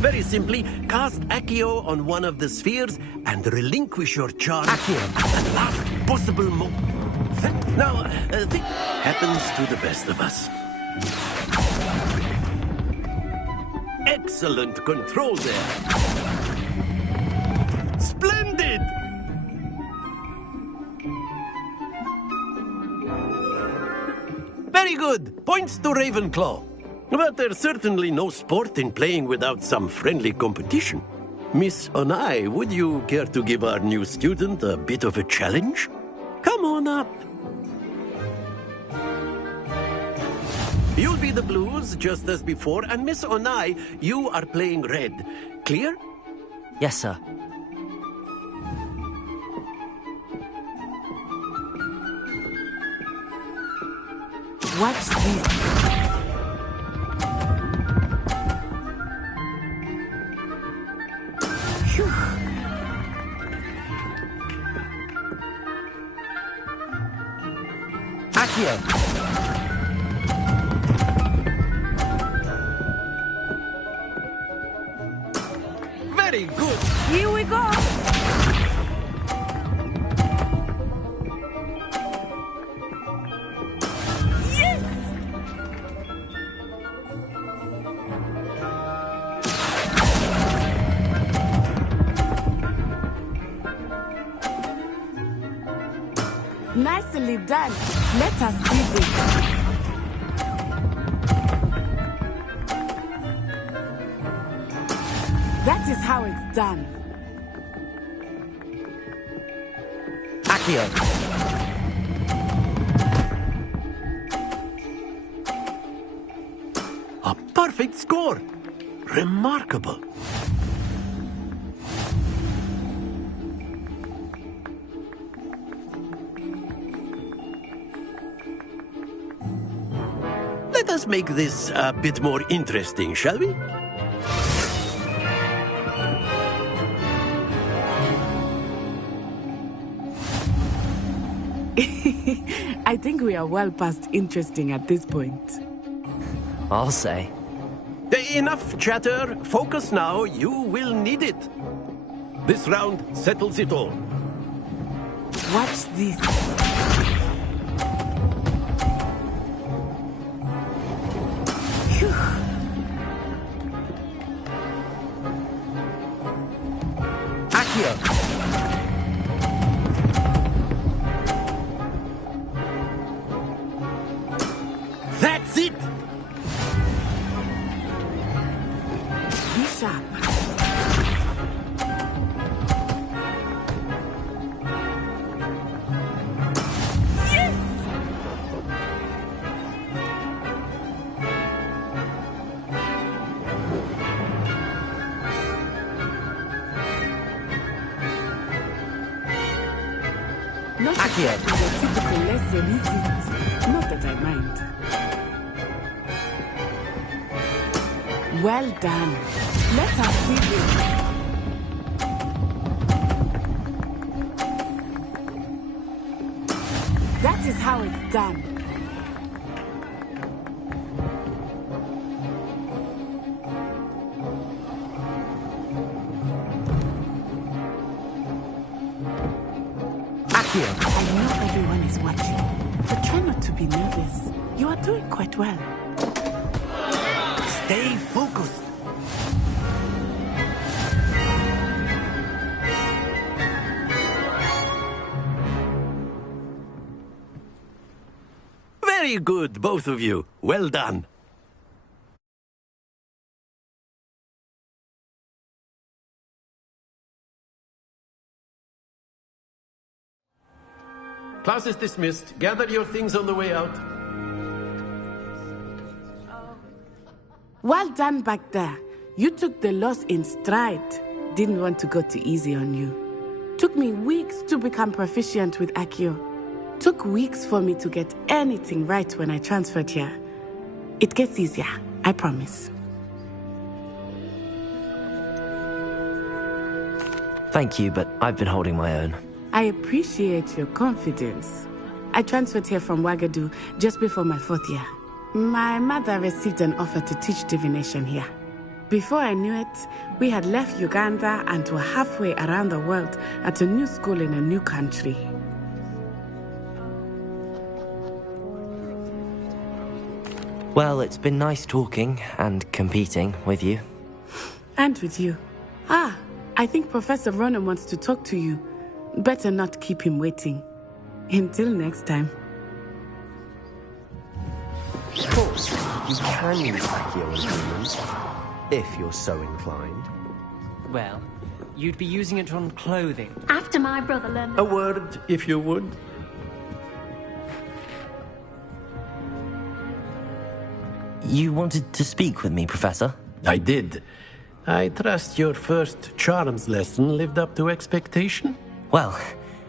Very simply, cast Accio on one of the spheres and relinquish your charm at the last possible moment. Now, happens to the best of us. Excellent control there. Splendid! Very good. Points to Ravenclaw. But there's certainly no sport in playing without some friendly competition. Miss Onai, would you care to give our new student a bit of a challenge? Come on up. You'll be the blues, just as before, and Miss Onai, you are playing red. Clear? Yes, sir. Watch this. Phew. Accio! Very good! Here we go! Nicely done. Let us see this. That is how it's done. Accio! A perfect score! Remarkable! Let us make this a bit more interesting, shall we? I think we are well past interesting at this point. I'll say. Enough chatter. Focus now. You will need it. This round settles it all. Watch this. Accio! That's it! Be sharp. Not Accio! a typical lesson, is it? Not that I mind. Well done. Let us see this. That is how it's done. Accio! I know everyone is watching, but try not to be nervous. You are doing quite well. Stay focused. Very good, both of you. Well done. Class is dismissed. Gather your things on the way out. Well done back there. You took the loss in stride. Didn't want to go too easy on you. Took me weeks to become proficient with Accio. Took weeks for me to get anything right when I transferred here. It gets easier, I promise. Thank you, but I've been holding my own. I appreciate your confidence. I transferred here from Wagadu just before my 4th year. My mother received an offer to teach divination here. Before I knew it, we had left Uganda and were halfway around the world at a new school in a new country. Well, it's been nice talking and competing with you. And with you. I think Professor Ronan wants to talk to you. Better not keep him waiting. Until next time. Of course, you can use Accio on humans, if you're so inclined. Well, you'd be using it on clothing. After my brother learned... A word, if you would. You wanted to speak with me, Professor? I did. I trust your first charms lesson lived up to expectation? Well,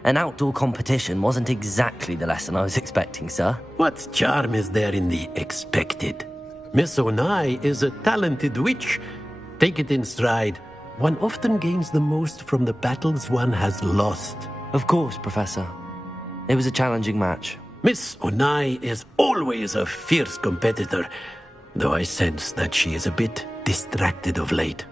an outdoor competition wasn't exactly the lesson I was expecting, sir. What charm is there in the expected? Miss Onai is a talented witch. Take it in stride. One often gains the most from the battles one has lost. Of course, Professor. It was a challenging match. Miss Onai is always a fierce competitor, though I sense that she is a bit distracted of late.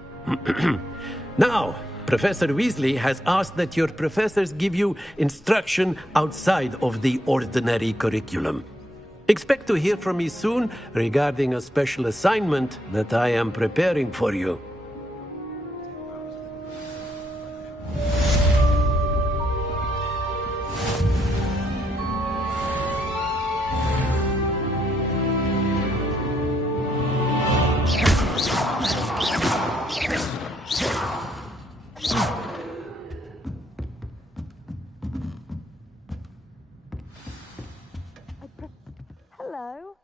Now, Professor Weasley has asked that your professors give you instruction outside of the ordinary curriculum. Expect to hear from me soon regarding a special assignment that I am preparing for you. Hello?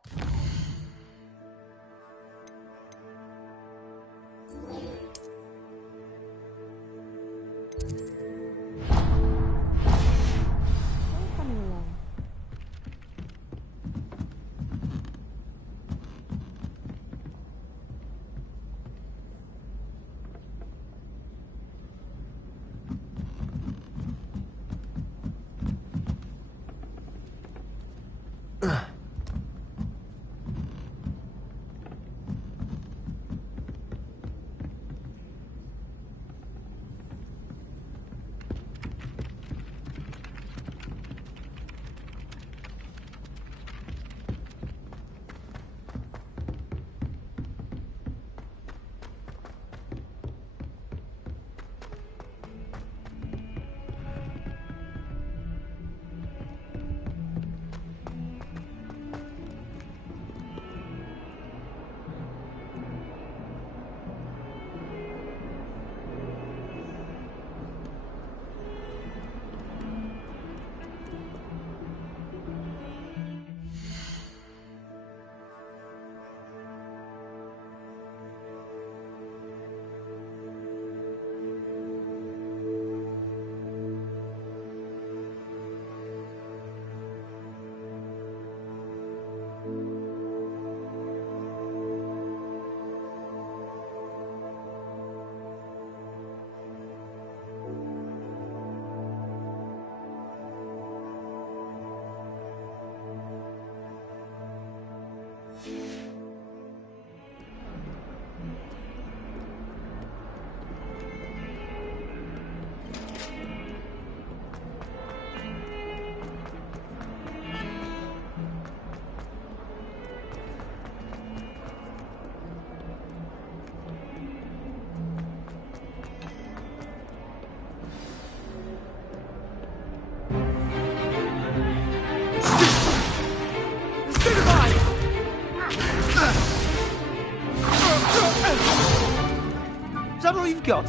you've got?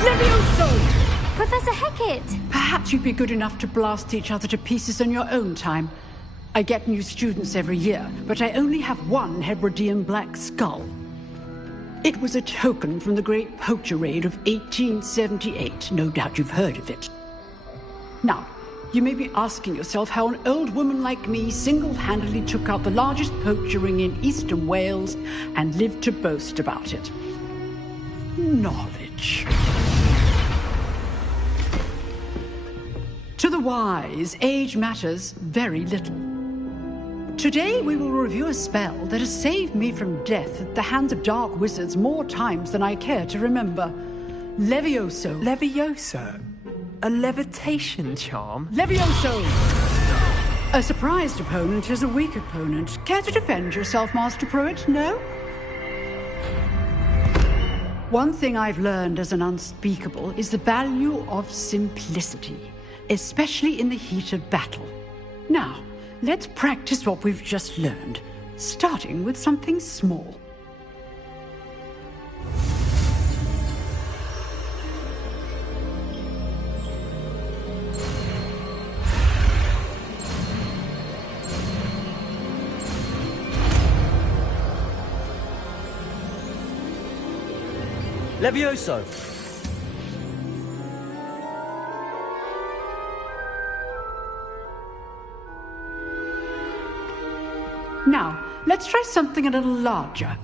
Levioso! Professor Hackett! Perhaps you'd be good enough to blast each other to pieces on your own time. I get new students every year, but I only have one Hebridean black skull. It was a token from the Great Poacher Raid of 1878. No doubt you've heard of it. Now, you may be asking yourself how an old woman like me single-handedly took out the largest poacher ring in eastern Wales and lived to boast about it. Knowledge. To the wise, age matters very little. Today we will review a spell that has saved me from death at the hands of dark wizards more times than I care to remember. Levioso. Levioso? A levitation charm? Levioso! A surprised opponent is a weak opponent. Care to defend yourself, Master Pruitt? No? One thing I've learned as an unspeakable is the value of simplicity, especially in the heat of battle. Now, let's practice what we've just learned, starting with something small. Levioso! Now, let's try something a little larger.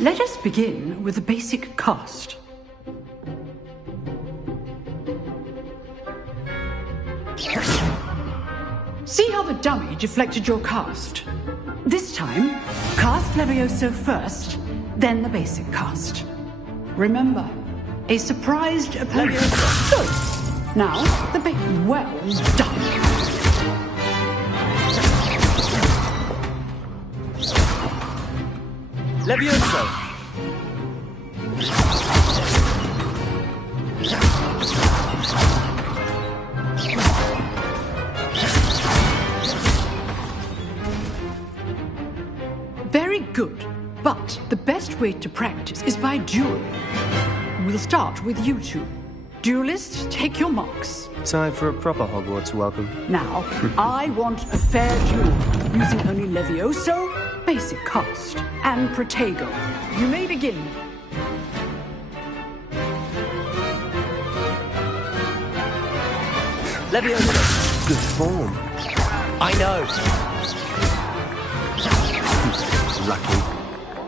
Let us begin with the basic cast. See how the dummy deflected your cast? This time, cast Levioso first, then the basic cast. Remember, a surprised opponent. Good. Now, the bait. Well done. Levioso! Very good, but the best way to practice is by dueling. We'll start with you two. Duelists, take your marks. Time for a proper Hogwarts welcome. Now, I want a fair duel, using only Levioso, basic cast, and Protego. You may begin. Levioso! Good form. I know! Lucky.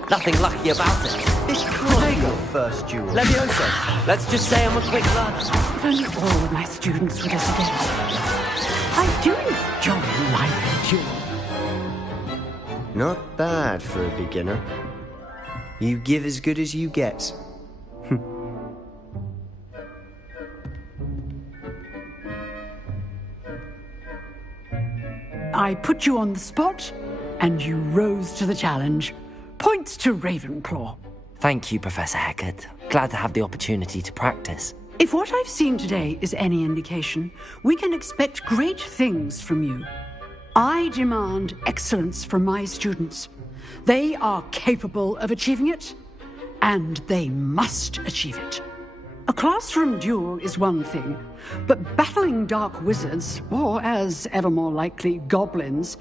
Nothing lucky about it. This can't be your first duel. Levioso! Let's just say I'm a quick learner. If only all of my students would as I do enjoy life and duel. Not bad for a beginner. You give as good as you get. I put you on the spot, and you rose to the challenge. Points to Ravenclaw. Thank you, Professor Hackett. Glad to have the opportunity to practice. If what I've seen today is any indication, we can expect great things from you. I demand excellence from my students. They are capable of achieving it, and they must achieve it. A classroom duel is one thing, but battling dark wizards, or as ever more likely, goblins,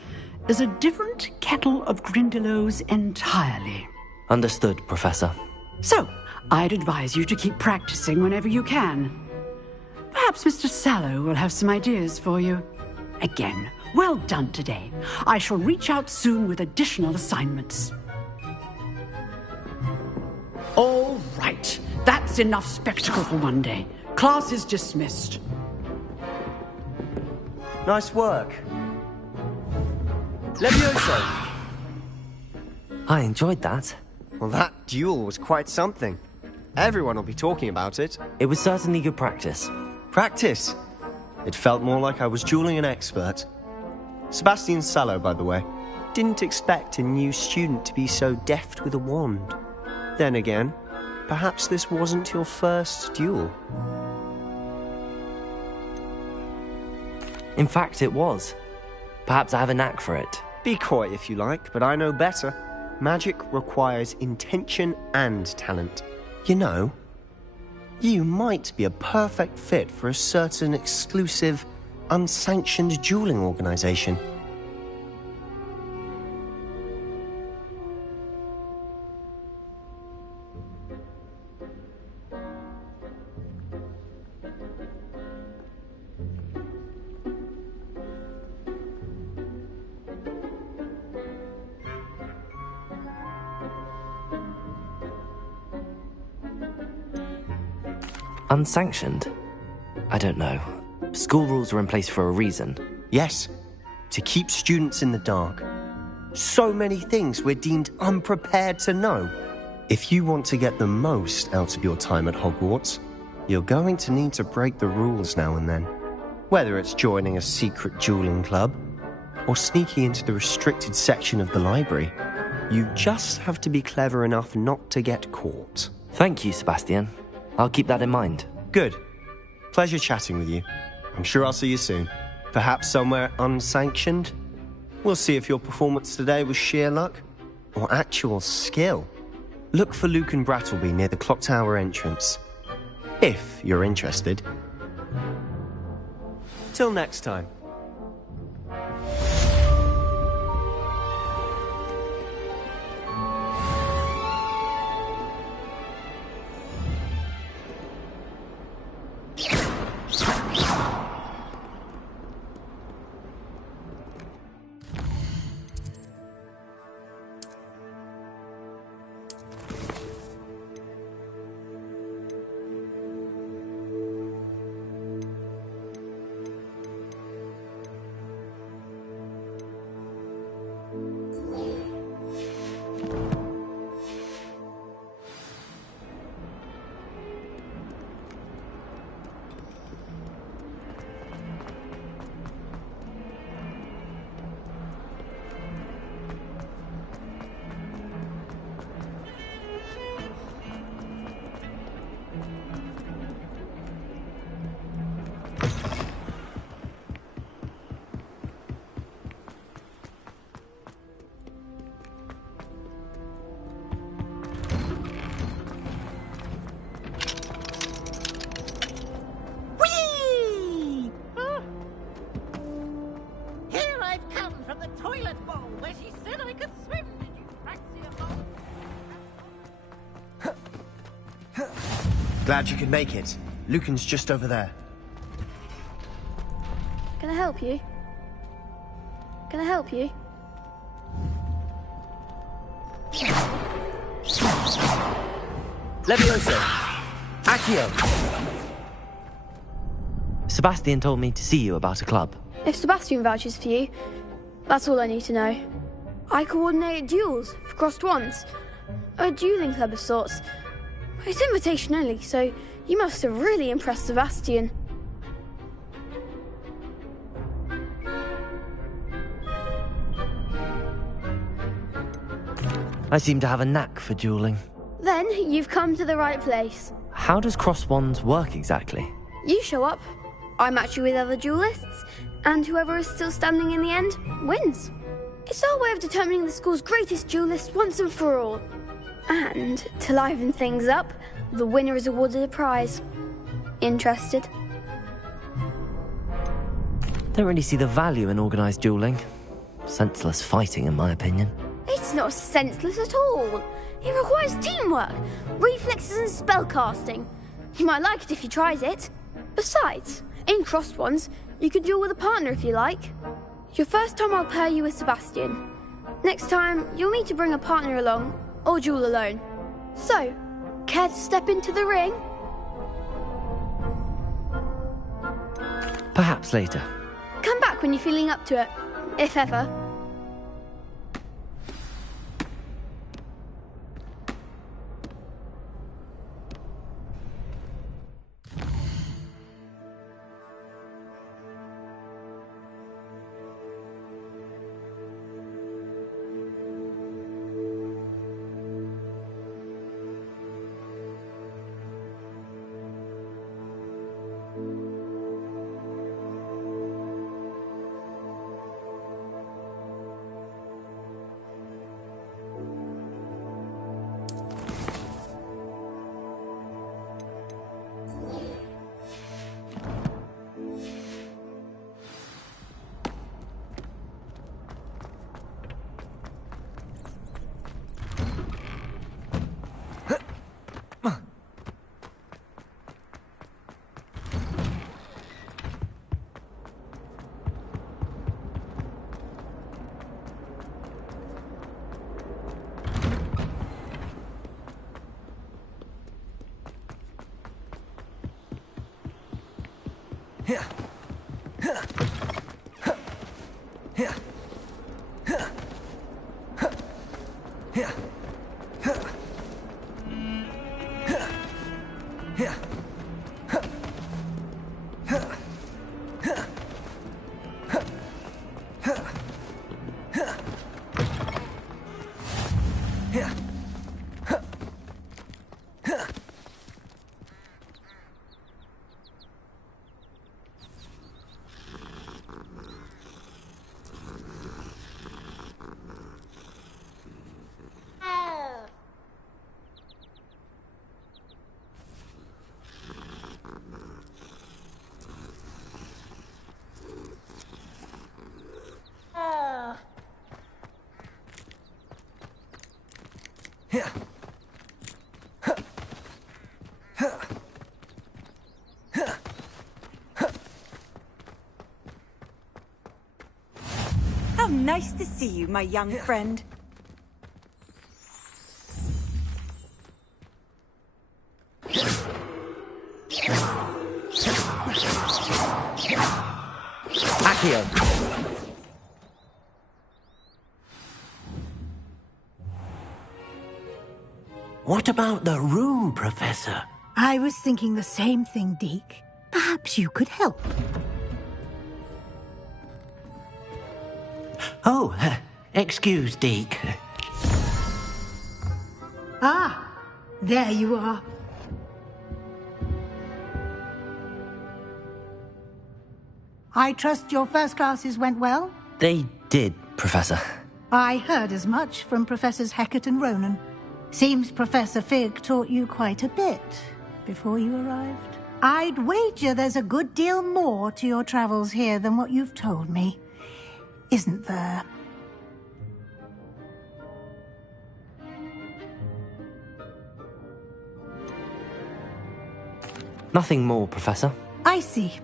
is a different kettle of Grindylows entirely. Understood, Professor. So, I'd advise you to keep practicing whenever you can. Perhaps Mr. Sallow will have some ideas for you. Again, well done today. I shall reach out soon with additional assignments. All right. That's enough spectacle for one day. Class is dismissed. Nice work. Levioso! I enjoyed that. Well, that duel was quite something. Everyone will be talking about it. It was certainly good practice. Practice? It felt more like I was dueling an expert. Sebastian Sallow, by the way. Didn't expect a new student to be so deft with a wand. Then again, perhaps this wasn't your first duel. In fact, it was. Perhaps I have a knack for it. Be coy if you like, but I know better. Magic requires intention and talent. You know, you might be a perfect fit for a certain exclusive, unsanctioned dueling organization. Unsanctioned? I don't know. School rules are in place for a reason. Yes, to keep students in the dark. So many things we're deemed unprepared to know. If you want to get the most out of your time at Hogwarts, you're going to need to break the rules now and then. Whether it's joining a secret dueling club or sneaking into the restricted section of the library, you just have to be clever enough not to get caught. Thank you, Sebastian. I'll keep that in mind. Good. Pleasure chatting with you. I'm sure I'll see you soon. Perhaps somewhere unsanctioned? We'll see if your performance today was sheer luck or actual skill. Look for Luke and Brattleby near the clock tower entrance, if you're interested. Till next time. Glad you could make it. Lucan's just over there. Can I help you? Can I help you? Levioso! Accio! Sebastian told me to see you about a club. If Sebastian vouches for you, that's all I need to know. I coordinate duels for crossed wands. A dueling club of sorts. It's invitation only, so you must have really impressed Sebastian. I seem to have a knack for dueling. Then you've come to the right place. How does cross wands work exactly? You show up, I match you with other duelists, and whoever is still standing in the end wins. It's our way of determining the school's greatest duelist once and for all. And to liven things up, the winner is awarded a prize. Interested? Don't really see the value in organised dueling. Senseless fighting, in my opinion. It's not senseless at all. It requires teamwork, reflexes and spellcasting. You might like it if you tried it. Besides, in crossed ones, you could duel with a partner if you like. Your first time I'll pair you with Sebastian. Next time, you'll need to bring a partner along, or duel alone. So, care to step into the ring? Perhaps later. Come back when you're feeling up to it, if ever. How nice to see you, my young friend. Accio! What about the room, Professor? I was thinking the same thing, Deke. Perhaps you could help. Oh, excuse, Deke. Ah, there you are. I trust your first classes went well? They did, Professor. I heard as much from Professors Hecat and Ronan. Seems Professor Fig taught you quite a bit before you arrived. I'd wager there's a good deal more to your travels here than what you've told me. Isn't there? Nothing more, Professor. I see.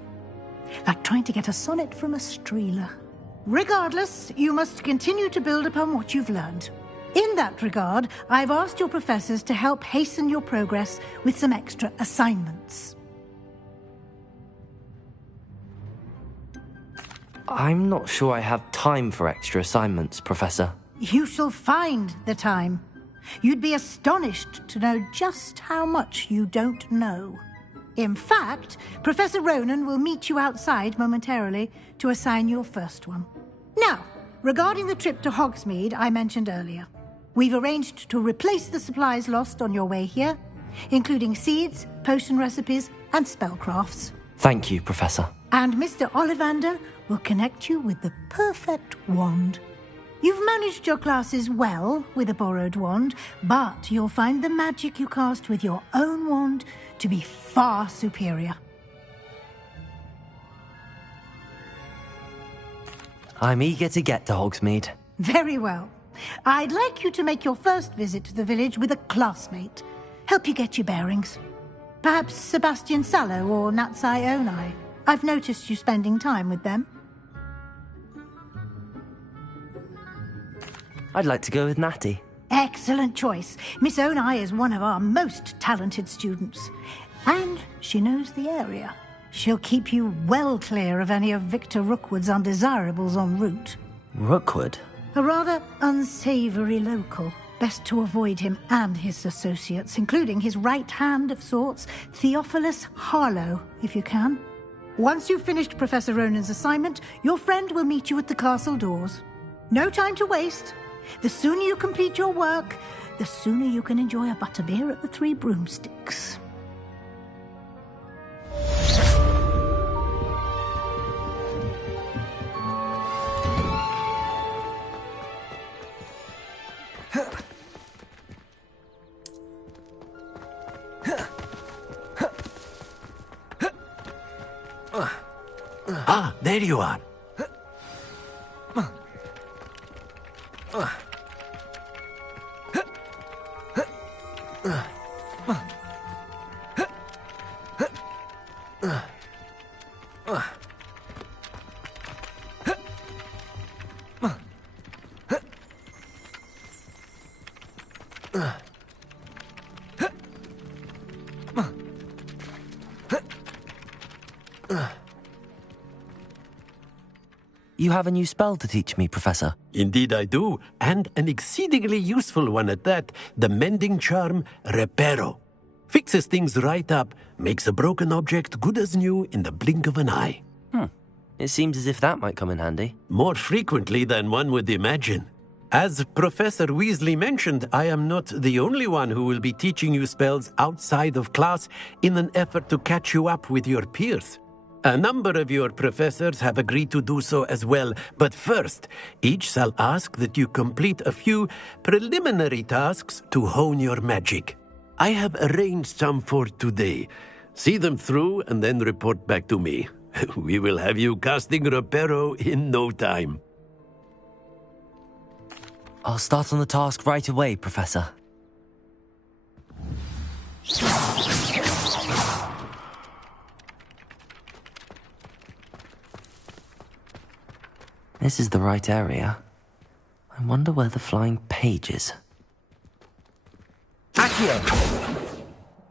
Like trying to get a sonnet from a streeler. Regardless, you must continue to build upon what you've learned. In that regard, I've asked your professors to help hasten your progress with some extra assignments. I'm not sure I have time for extra assignments, Professor. You shall find the time. You'd be astonished to know just how much you don't know. In fact, Professor Ronan will meet you outside momentarily to assign your first one. Now, regarding the trip to Hogsmeade I mentioned earlier, we've arranged to replace the supplies lost on your way here, including seeds, potion recipes, and spellcrafts. Thank you, Professor. And Mr. Ollivander will connect you with the perfect wand. You've managed your classes well with a borrowed wand, but you'll find the magic you cast with your own wand to be far superior. I'm eager to get to Hogsmeade. Very well. I'd like you to make your first visit to the village with a classmate. Help you get your bearings. Perhaps Sebastian Sallow or Natsai Onai. I've noticed you spending time with them. I'd like to go with Natty. Excellent choice. Miss Onai is one of our most talented students. And she knows the area. She'll keep you well clear of any of Victor Rookwood's undesirables en route. Rookwood? A rather unsavory local. Best to avoid him and his associates, including his right hand of sorts, Theophilus Harlow, if you can. Once you've finished Professor Ronan's assignment, your friend will meet you at the castle doors. No time to waste. The sooner you complete your work, the sooner you can enjoy a butterbeer at the Three Broomsticks. Ah, there you are. you have a new spell to teach me, Professor? Indeed I do, and an exceedingly useful one at that. The mending charm, Reparo. Fixes things right up, makes a broken object good as new in the blink of an eye. It seems as if that might come in handy. More frequently than one would imagine. As Professor Weasley mentioned, I am not the only one who will be teaching you spells outside of class in an effort to catch you up with your peers. A number of your professors have agreed to do so as well, but first, each shall ask that you complete a few preliminary tasks to hone your magic. I have arranged some for today. See them through and then report back to me. We will have you casting Reparo in no time. I'll start on the task right away, Professor. This is the right area. I wonder where the flying page is. Accio!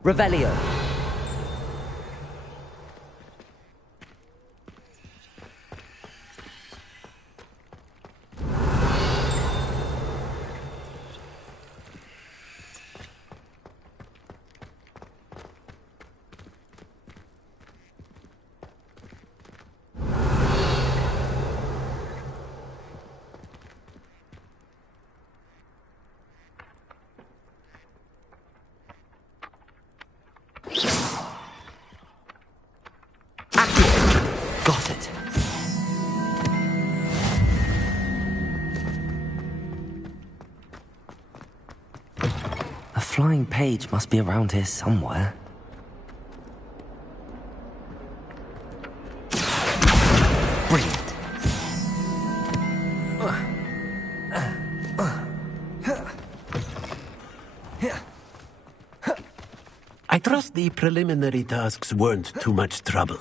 Revelio! Got it. A flying page must be around here somewhere. Brilliant. I trust the preliminary tasks weren't too much trouble.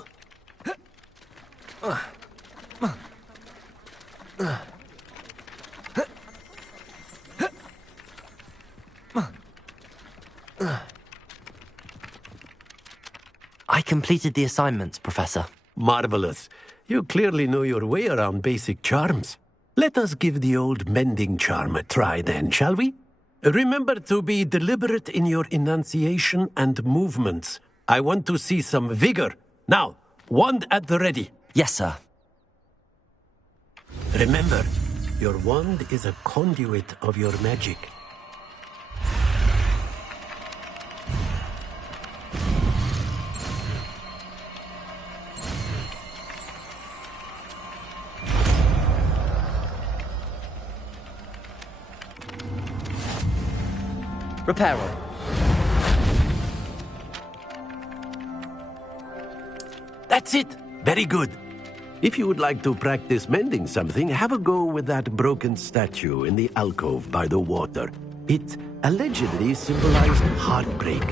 I completed the assignments, Professor. Marvelous. You clearly know your way around basic charms. Let us give the old mending charm a try then, shall we? Remember to be deliberate in your enunciation and movements. I want to see some vigor. Now, wand at the ready. Yes, sir. Remember, your wand is a conduit of your magic. Reparo. That's it. Very good. If you would like to practice mending something, have a go with that broken statue in the alcove by the water. It allegedly symbolized heartbreak.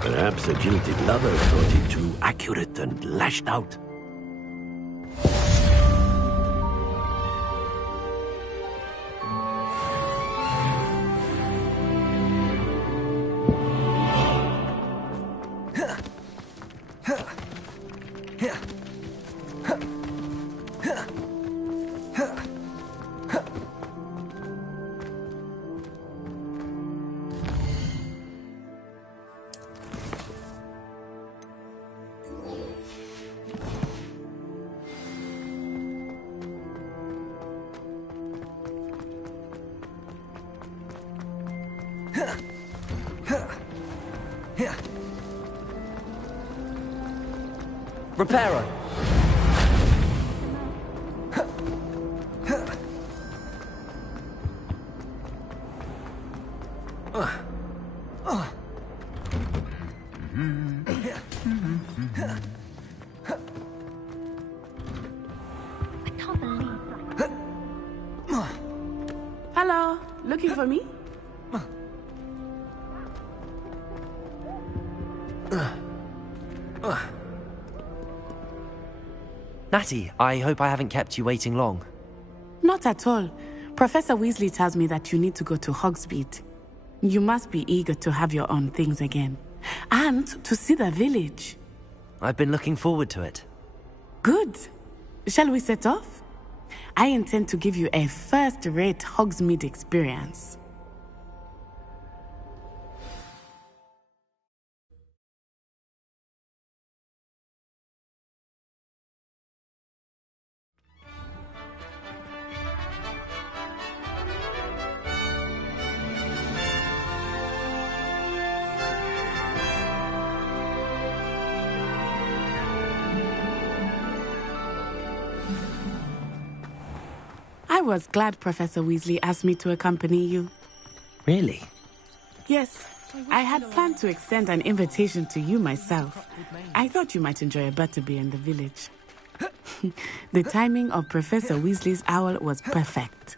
Perhaps a jilted lover thought it too accurate and lashed out. Reparo. Hello, looking for me? Natty, I hope I haven't kept you waiting long. Not at all. Professor Weasley tells me that you need to go to Hogsmeade. You must be eager to have your own things again. And to see the village. I've been looking forward to it. Good. Shall we set off? I intend to give you a first-rate Hogsmeade experience. I was glad Professor Weasley asked me to accompany you. Really? Yes, I had planned to extend an invitation to you myself. I thought you might enjoy a butterbeer in the village. The timing of Professor Weasley's owl was perfect.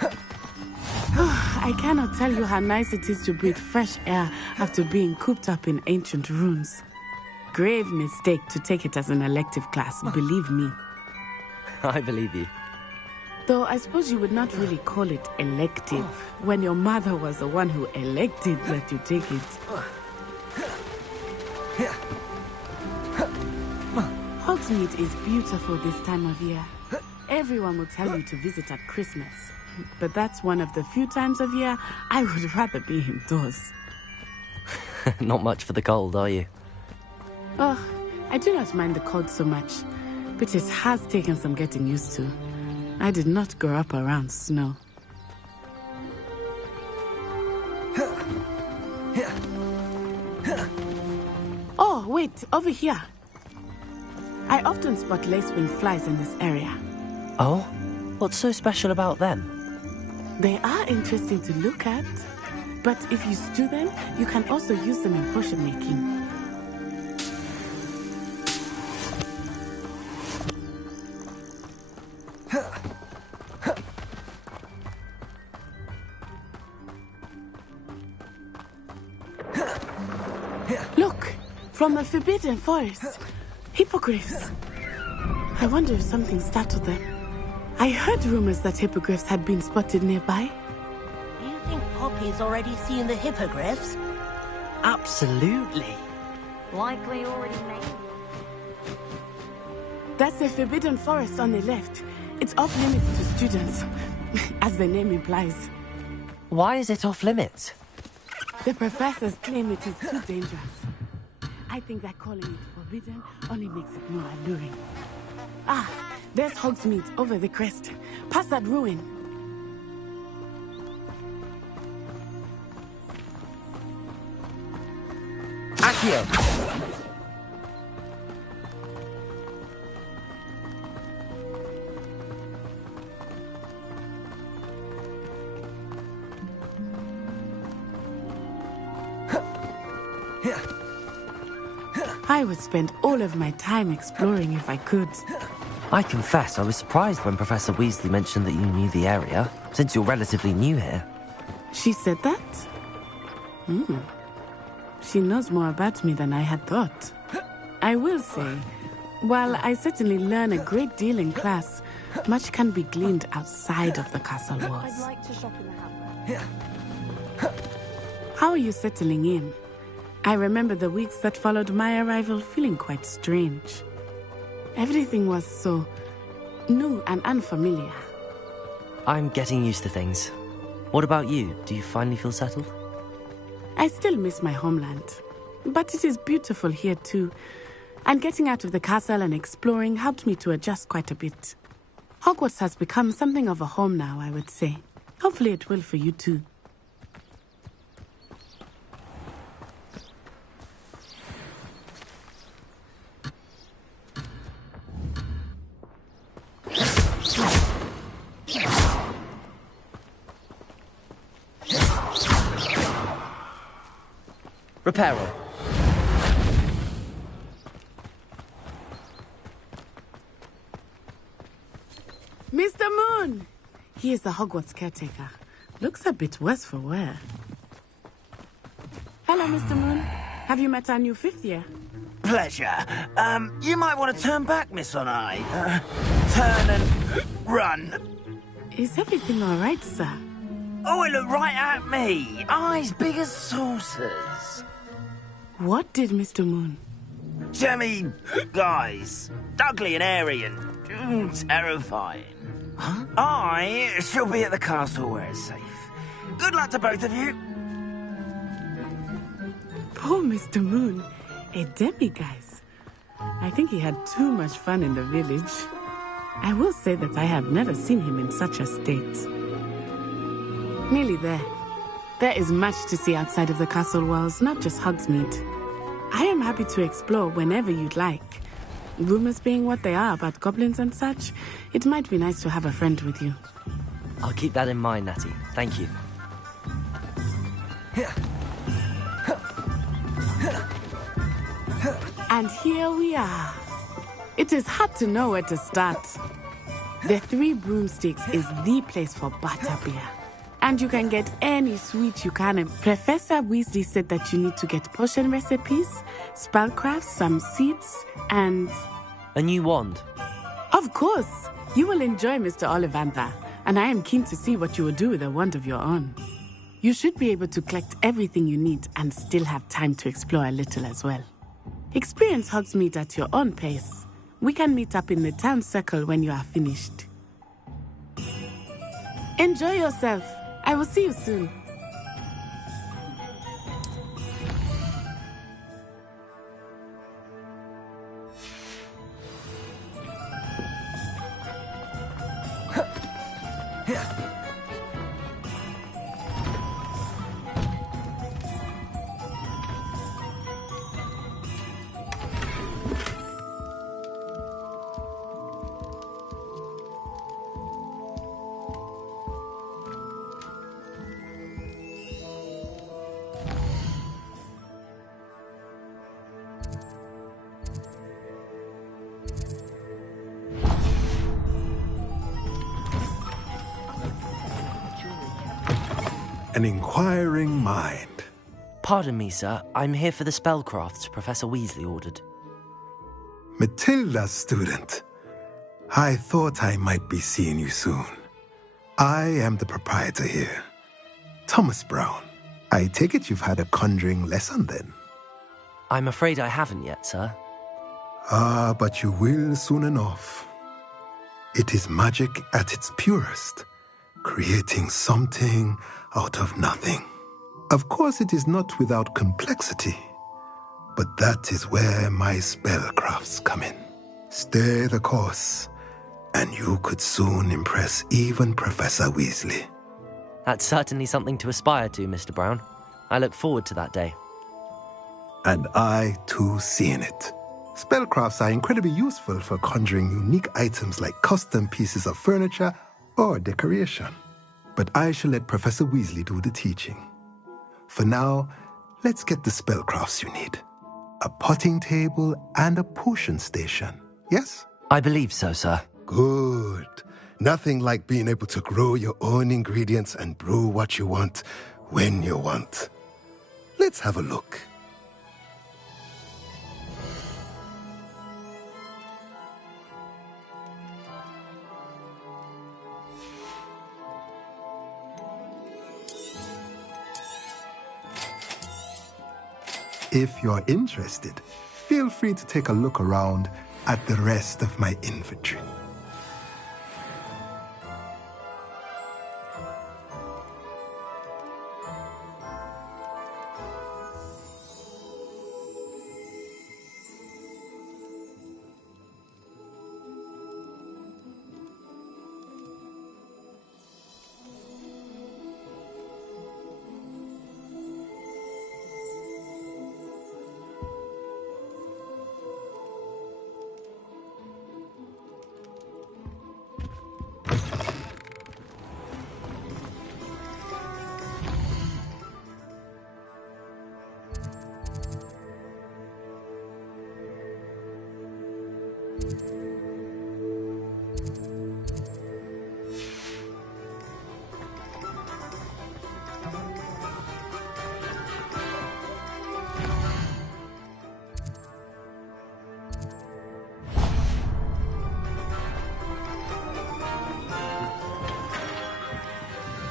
I cannot tell you how nice it is to breathe fresh air after being cooped up in ancient ruins. Grave mistake to take it as an elective class, believe me. I believe you. Though I suppose you would not really call it elective when your mother was the one who elected that you take it. Hogsmeade is beautiful this time of year. Everyone will tell you to visit at Christmas. But that's one of the few times of year I would rather be indoors. Not much for the cold, are you? Oh, I do not mind the cold so much, but it has taken some getting used to. I did not grow up around snow. Oh, wait, over here. I often spot lacewing flies in this area. Oh? What's so special about them? They are interesting to look at, but if you stew them, you can also use them in potion making. Look, from the Forbidden Forest. Hippogriffs. I wonder if something startled them. I heard rumors that hippogriffs had been spotted nearby. Do you think Poppy's already seen the hippogriffs? Absolutely. Likely already made. That's the Forbidden Forest on the left. It's off limits to students, as the name implies. Why is it off limits? The professors claim it is too dangerous. I think that calling it forbidden only makes it more alluring. Ah, there's Hogsmeade over the crest. Past that ruin. Accio! I would spend all of my time exploring if I could. I confess I was surprised when Professor Weasley mentioned that you knew the area, since you're relatively new here. She said that? She knows more about me than I had thought. I will say, while I certainly learn a great deal in class, much can be gleaned outside of the castle walls. I'd like to shop in the Hamlet. How are you settling in? I remember the weeks that followed my arrival feeling quite strange. Everything was so new and unfamiliar. I'm getting used to things. What about you? Do you finally feel settled? I still miss my homeland, but it is beautiful here too. And getting out of the castle and exploring helped me to adjust quite a bit. Hogwarts has become something of a home now, I would say. Hopefully it will for you too. Reparo. Mr. Moon! He is the Hogwarts caretaker. Looks a bit worse for wear. Hello, Mr. Moon. Have you met our new fifth year? Pleasure. You might want to turn back, Miss Onai. Turn and run. Is everything all right, sir? Oh, it looked right at me. Eyes big as saucers. What did Mr. Moon? Jemmy guys. Ugly and airy and terrifying. Huh? I shall be at the castle where it's safe. Good luck to both of you. Poor Mr. Moon. A demi-guise. I think he had too much fun in the village. I will say that I have never seen him in such a state. Nearly there. There is much to see outside of the castle walls, not just Hogsmeade. I am happy to explore whenever you'd like. Rumors being what they are about goblins and such, it might be nice to have a friend with you. I'll keep that in mind, Natty. Thank you. And here we are. It is hard to know where to start. The Three Broomsticks is the place for butterbeer. And you can get any sweet you can. And Professor Weasley said that you need to get potion recipes, spellcrafts, some seeds, and... a new wand. Of course. You will enjoy Mr. Ollivander, and I am keen to see what you will do with a wand of your own. You should be able to collect everything you need and still have time to explore a little as well. Experience Hogsmeade at your own pace. We can meet up in the town circle when you are finished. Enjoy yourself. I will see you soon. An inquiring mind. Pardon me, sir. I'm here for the spellcrafts Professor Weasley ordered. Matilda's student. I thought I might be seeing you soon. I am the proprietor here. Thomas Brown. I take it you've had a conjuring lesson then? I'm afraid I haven't yet, sir. Ah, but you will soon enough. It is magic at its purest, creating something out of nothing. Of course, it is not without complexity, but that is where my spellcrafts come in. Stay the course, and you could soon impress even Professor Weasley. That's certainly something to aspire to, Mr. Brown. I look forward to that day. And I, too, see in it. Spellcrafts are incredibly useful for conjuring unique items like custom pieces of furniture or decoration. But I shall let Professor Weasley do the teaching. For now, let's get the spellcrafts you need. A potting table and a potion station, yes? I believe so, sir. Good. Nothing like being able to grow your own ingredients and brew what you want when you want. Let's have a look. If you're interested, feel free to take a look around at the rest of my inventory.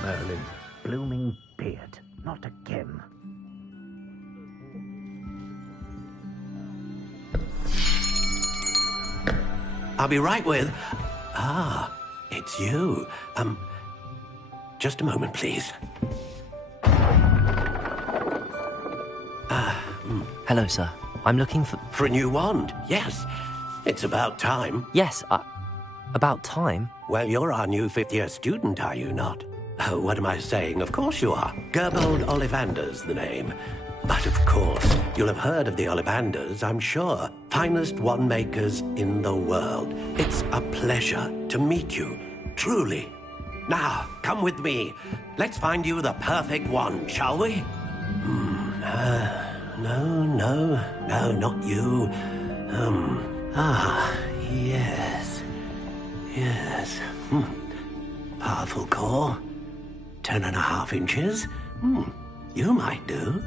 Merlin, blooming beard, not again. I'll be right with... Ah, it's you. Just a moment, please. Hello, sir. I'm looking for... For a new wand, yes. It's about time. Yes, about time? Well, you're our new fifth-year student, are you not? Oh, what am I saying? Of course you are. Gerbold Ollivander's the name. But of course, you'll have heard of the Ollivanders, I'm sure. Finest wand makers in the world. It's a pleasure to meet you, truly. Now, come with me. Let's find you the perfect wand, shall we? No, not you. Yes. Powerful core. 10.5 inches. You might do.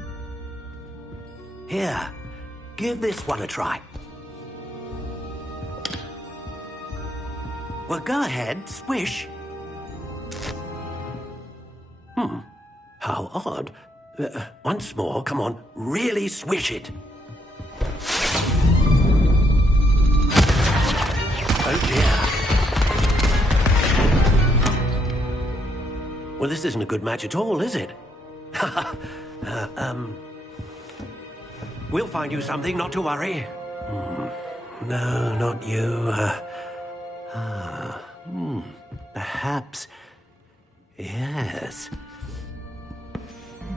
Here, give this one a try. Well, go ahead, swish. How odd. Once more, come on, really swish it. Oh dear. Well, this isn't a good match at all, is it? We'll find you something, not to worry. No, not you. Perhaps... Yes.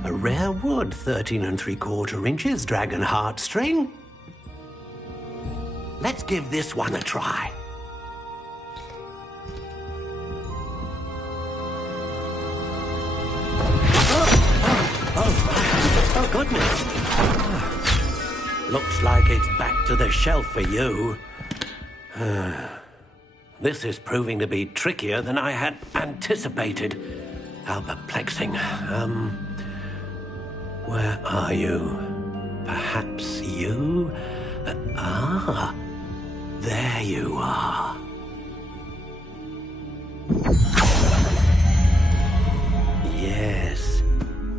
A rare wood, 13 3/4 inches, dragon heartstring. Let's give this one a try. Oh, goodness. Looks like it's back to the shelf for you. This is proving to be trickier than I had anticipated. How perplexing. Where are you? Perhaps you? There you are. Yes,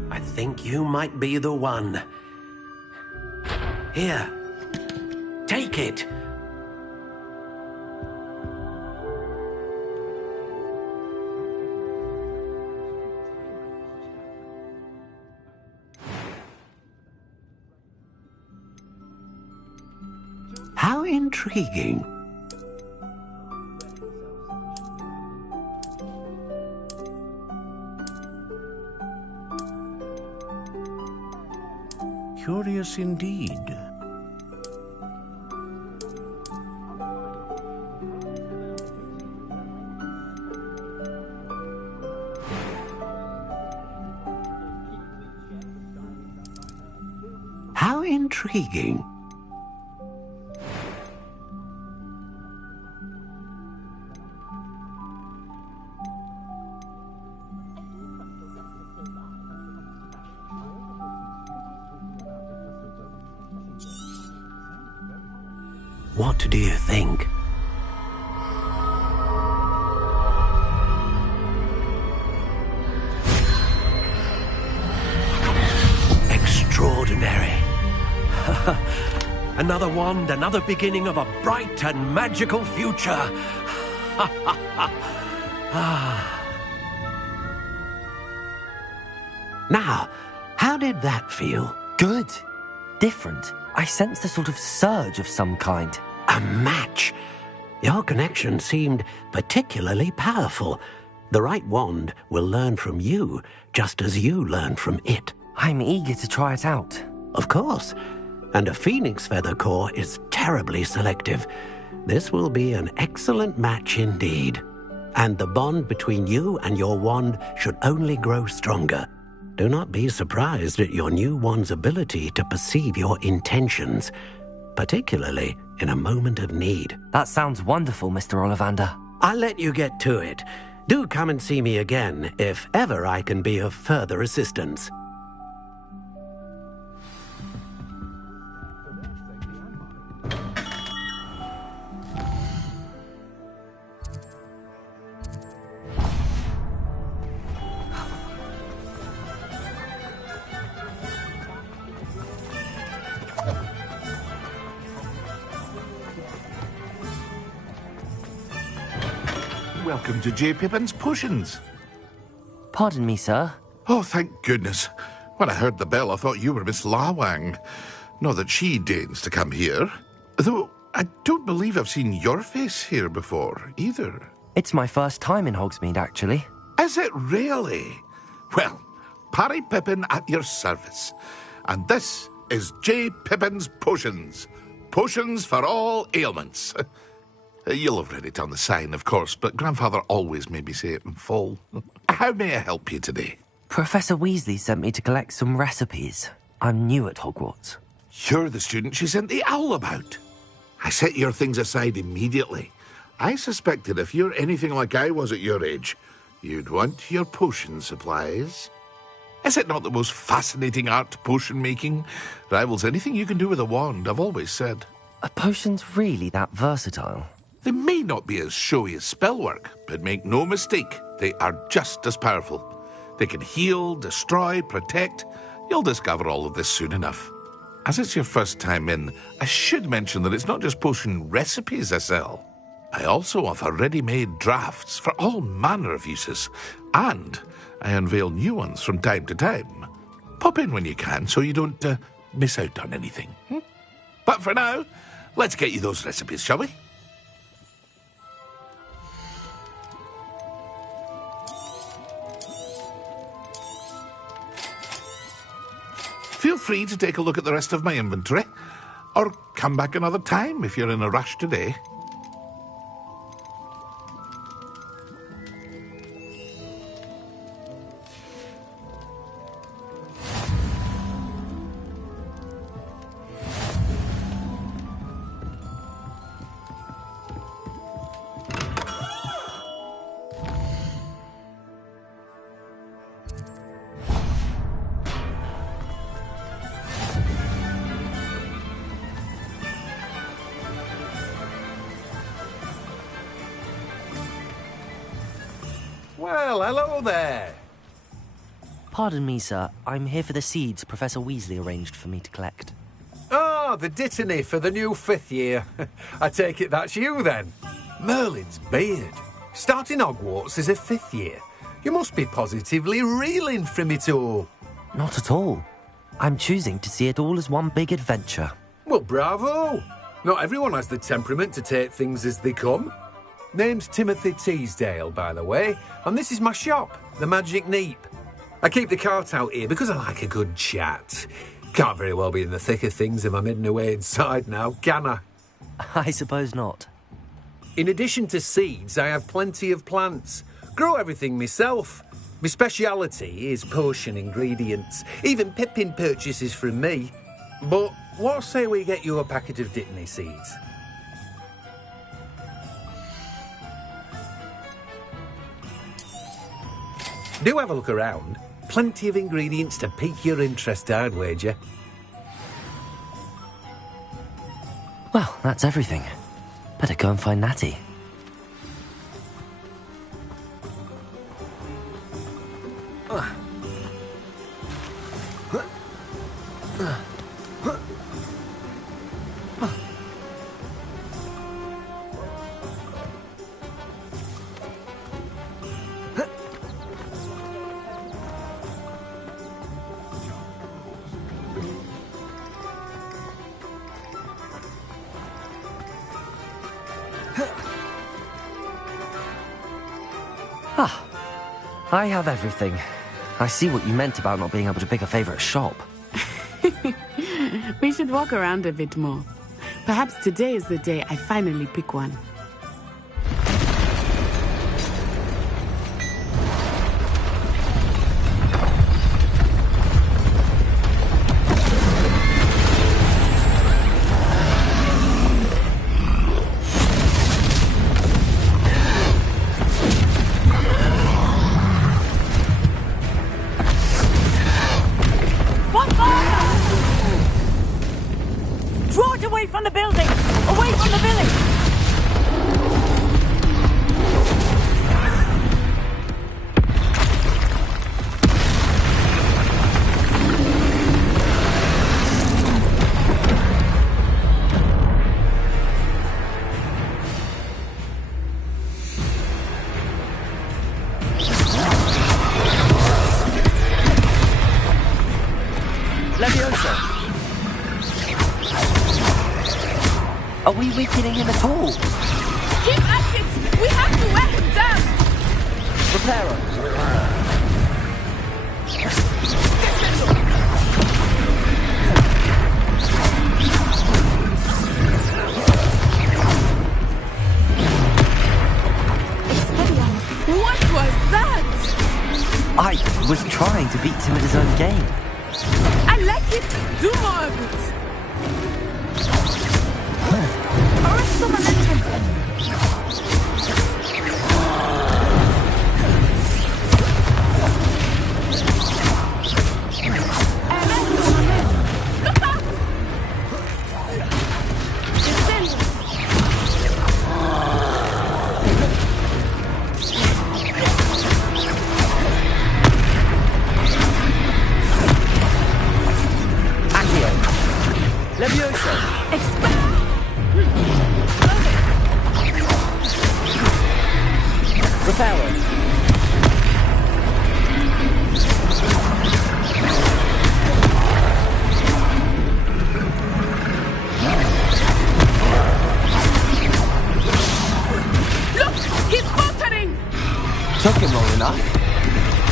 I think you might be the one. Here, take it. How intriguing. Curious indeed. How intriguing. What do you think? Extraordinary. Another wand, another beginning of a bright and magical future. Now, how did that feel? Good. Different. I sensed a sort of surge of some kind. A match. Your connection seemed particularly powerful. The right wand will learn from you, just as you learn from it. I'm eager to try it out. Of course. And a phoenix feather core is terribly selective. This will be an excellent match indeed. And the bond between you and your wand should only grow stronger. Do not be surprised at your new wand's ability to perceive your intentions, particularly in a moment of need. That sounds wonderful, Mr. Ollivander. I'll let you get to it. Do come and see me again if ever I can be of further assistance. welcome to J. Pippin's Potions. Pardon me, sir. Oh, thank goodness. When I heard the bell, I thought you were Miss Lawang. Not that she deigns to come here. Though I don't believe I've seen your face here before, either. It's my first time in Hogsmeade, actually. Is it really? Well, Parry Pippin at your service. And this is J. Pippin's Potions. Potions for all ailments. You'll have read it on the sign, of course, but Grandfather always made me say it in full. How may I help you today? Professor Weasley sent me to collect some recipes. I'm new at Hogwarts. You're the student she sent the owl about. I set your things aside immediately. I suspected if you're anything like I was at your age, you'd want your potion supplies. Is it not the most fascinating art, potion making? Rivals anything you can do with a wand, I've always said. Are potions really that versatile? They may not be as showy as spellwork, but make no mistake, they are just as powerful. They can heal, destroy, protect. You'll discover all of this soon enough. As it's your first time in, I should mention that it's not just potion recipes I sell. I also offer ready-made drafts for all manner of uses, and I unveil new ones from time to time. Pop in when you can so you don't miss out on anything. But for now, let's get you those recipes, shall we? Feel free to take a look at the rest of my inventory, or come back another time if you're in a rush today. Well, hello there. Pardon me, sir. I'm here for the seeds Professor Weasley arranged for me to collect. Oh, the dittany for the new 5th year. I take it that's you, then. Merlin's beard. Starting Hogwarts as a 5th year. You must be positively reeling from it all. Not at all. I'm choosing to see it all as one big adventure. Well, bravo. Not everyone has the temperament to take things as they come. Name's Timothy Teasdale, by the way, and this is my shop, the Magic Neep. I keep the cart out here because I like a good chat. Can't very well be in the thick of things if I'm hidden away inside now, can I? I suppose not. In addition to seeds, I have plenty of plants. Grow everything myself. My speciality is potion ingredients. Even Pippin purchases from me. But what say we get you a packet of dittany seeds? Do have a look around. Plenty of ingredients to pique your interest, I'd wager. Well, that's everything. Better go and find Natty. I have everything. I see what you meant about not being able to pick a favourite shop. We should walk around a bit more. Perhaps today is the day I finally pick one. Are we weakening him at all? Keep at it! We have to wear him down! Reparo. What was that? I was trying to beat him at his own game. I like it. Do more of it. Arrest the momentum. Look out! Levioso! Reparo! Look! He's faltering! Took him long enough.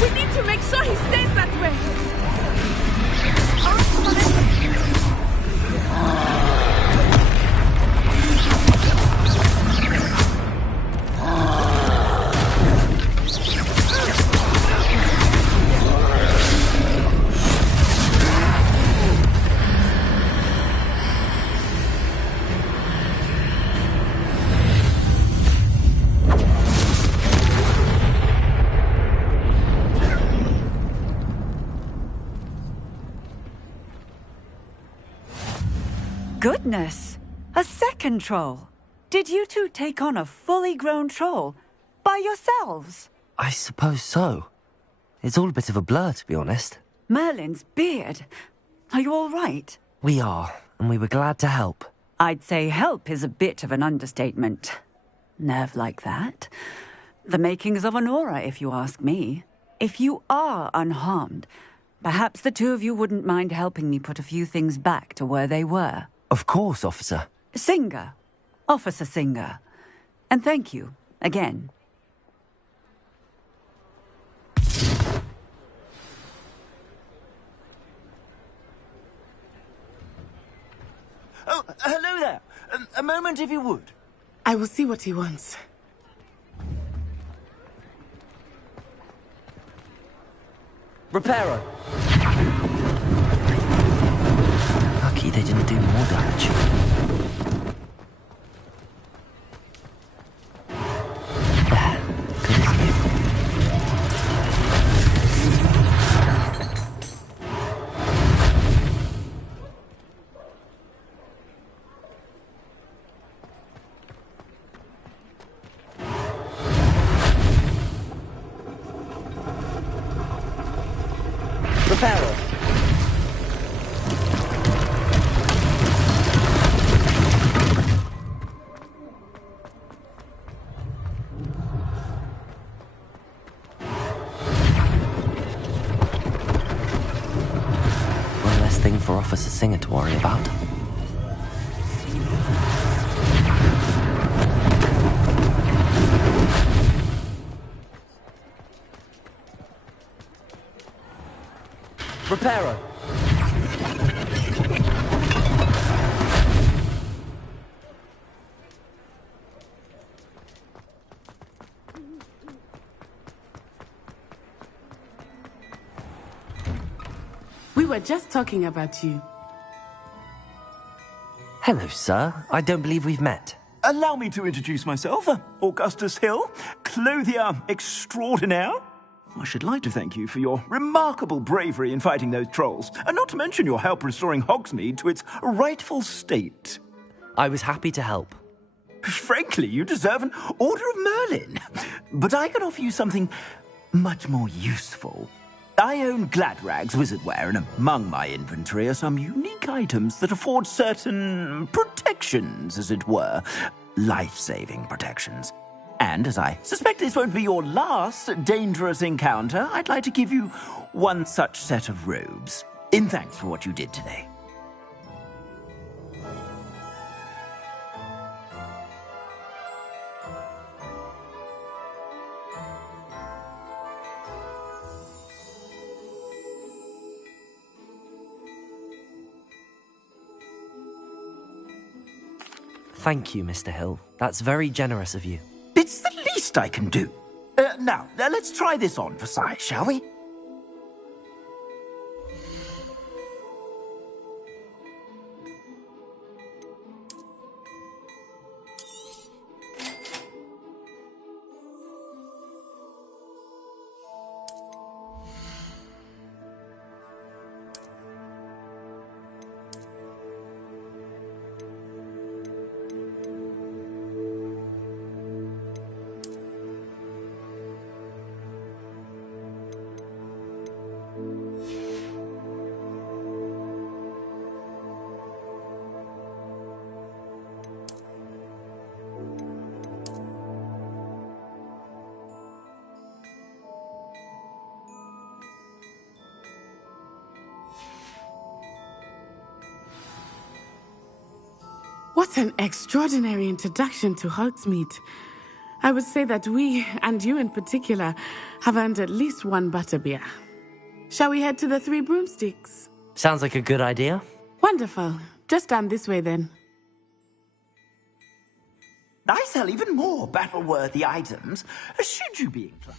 We need to make sure he stays that way. Goodness! A second troll! Did you two take on a fully grown troll? By yourselves? I suppose so. It's all a bit of a blur, to be honest. Merlin's beard. Are you all right? We are, and we were glad to help. I'd say help is a bit of an understatement. Nerve like that. The makings of an aura, if you ask me. If you are unharmed, perhaps the two of you wouldn't mind helping me put a few things back to where they were. Of course, officer. Singer. Officer Singer. And thank you, again. Oh, hello there. A moment, if you would. I will see what he wants. Reparo! Lucky they didn't do more damage. Good as new. Reparo! One less thing for Officer Singer to worry about. Reparo! We were just talking about you. Hello, sir. I don't believe we've met. Allow me to introduce myself, Augustus Hill, clothier extraordinaire. I should like to thank you for your remarkable bravery in fighting those trolls, and not to mention your help restoring Hogsmeade to its rightful state. I was happy to help. Frankly, you deserve an Order of Merlin. But I can offer you something much more useful. I own Gladrag's wizardware, and among my inventory are some unique items that afford certain protections, as it were. Life-saving protections. And as I suspect this won't be your last dangerous encounter, I'd like to give you one such set of robes, in thanks for what you did today. Thank you, Mr. Hill. That's very generous of you. It's the least I can do. Now, let's try this on for size, shall we? What an extraordinary introduction to Hogsmeade. I would say that we, and you in particular, have earned at least one butterbeer. Shall we head to the Three Broomsticks? Sounds like a good idea. Wonderful. Just down this way then. I sell even more battle-worthy items, should you be inclined.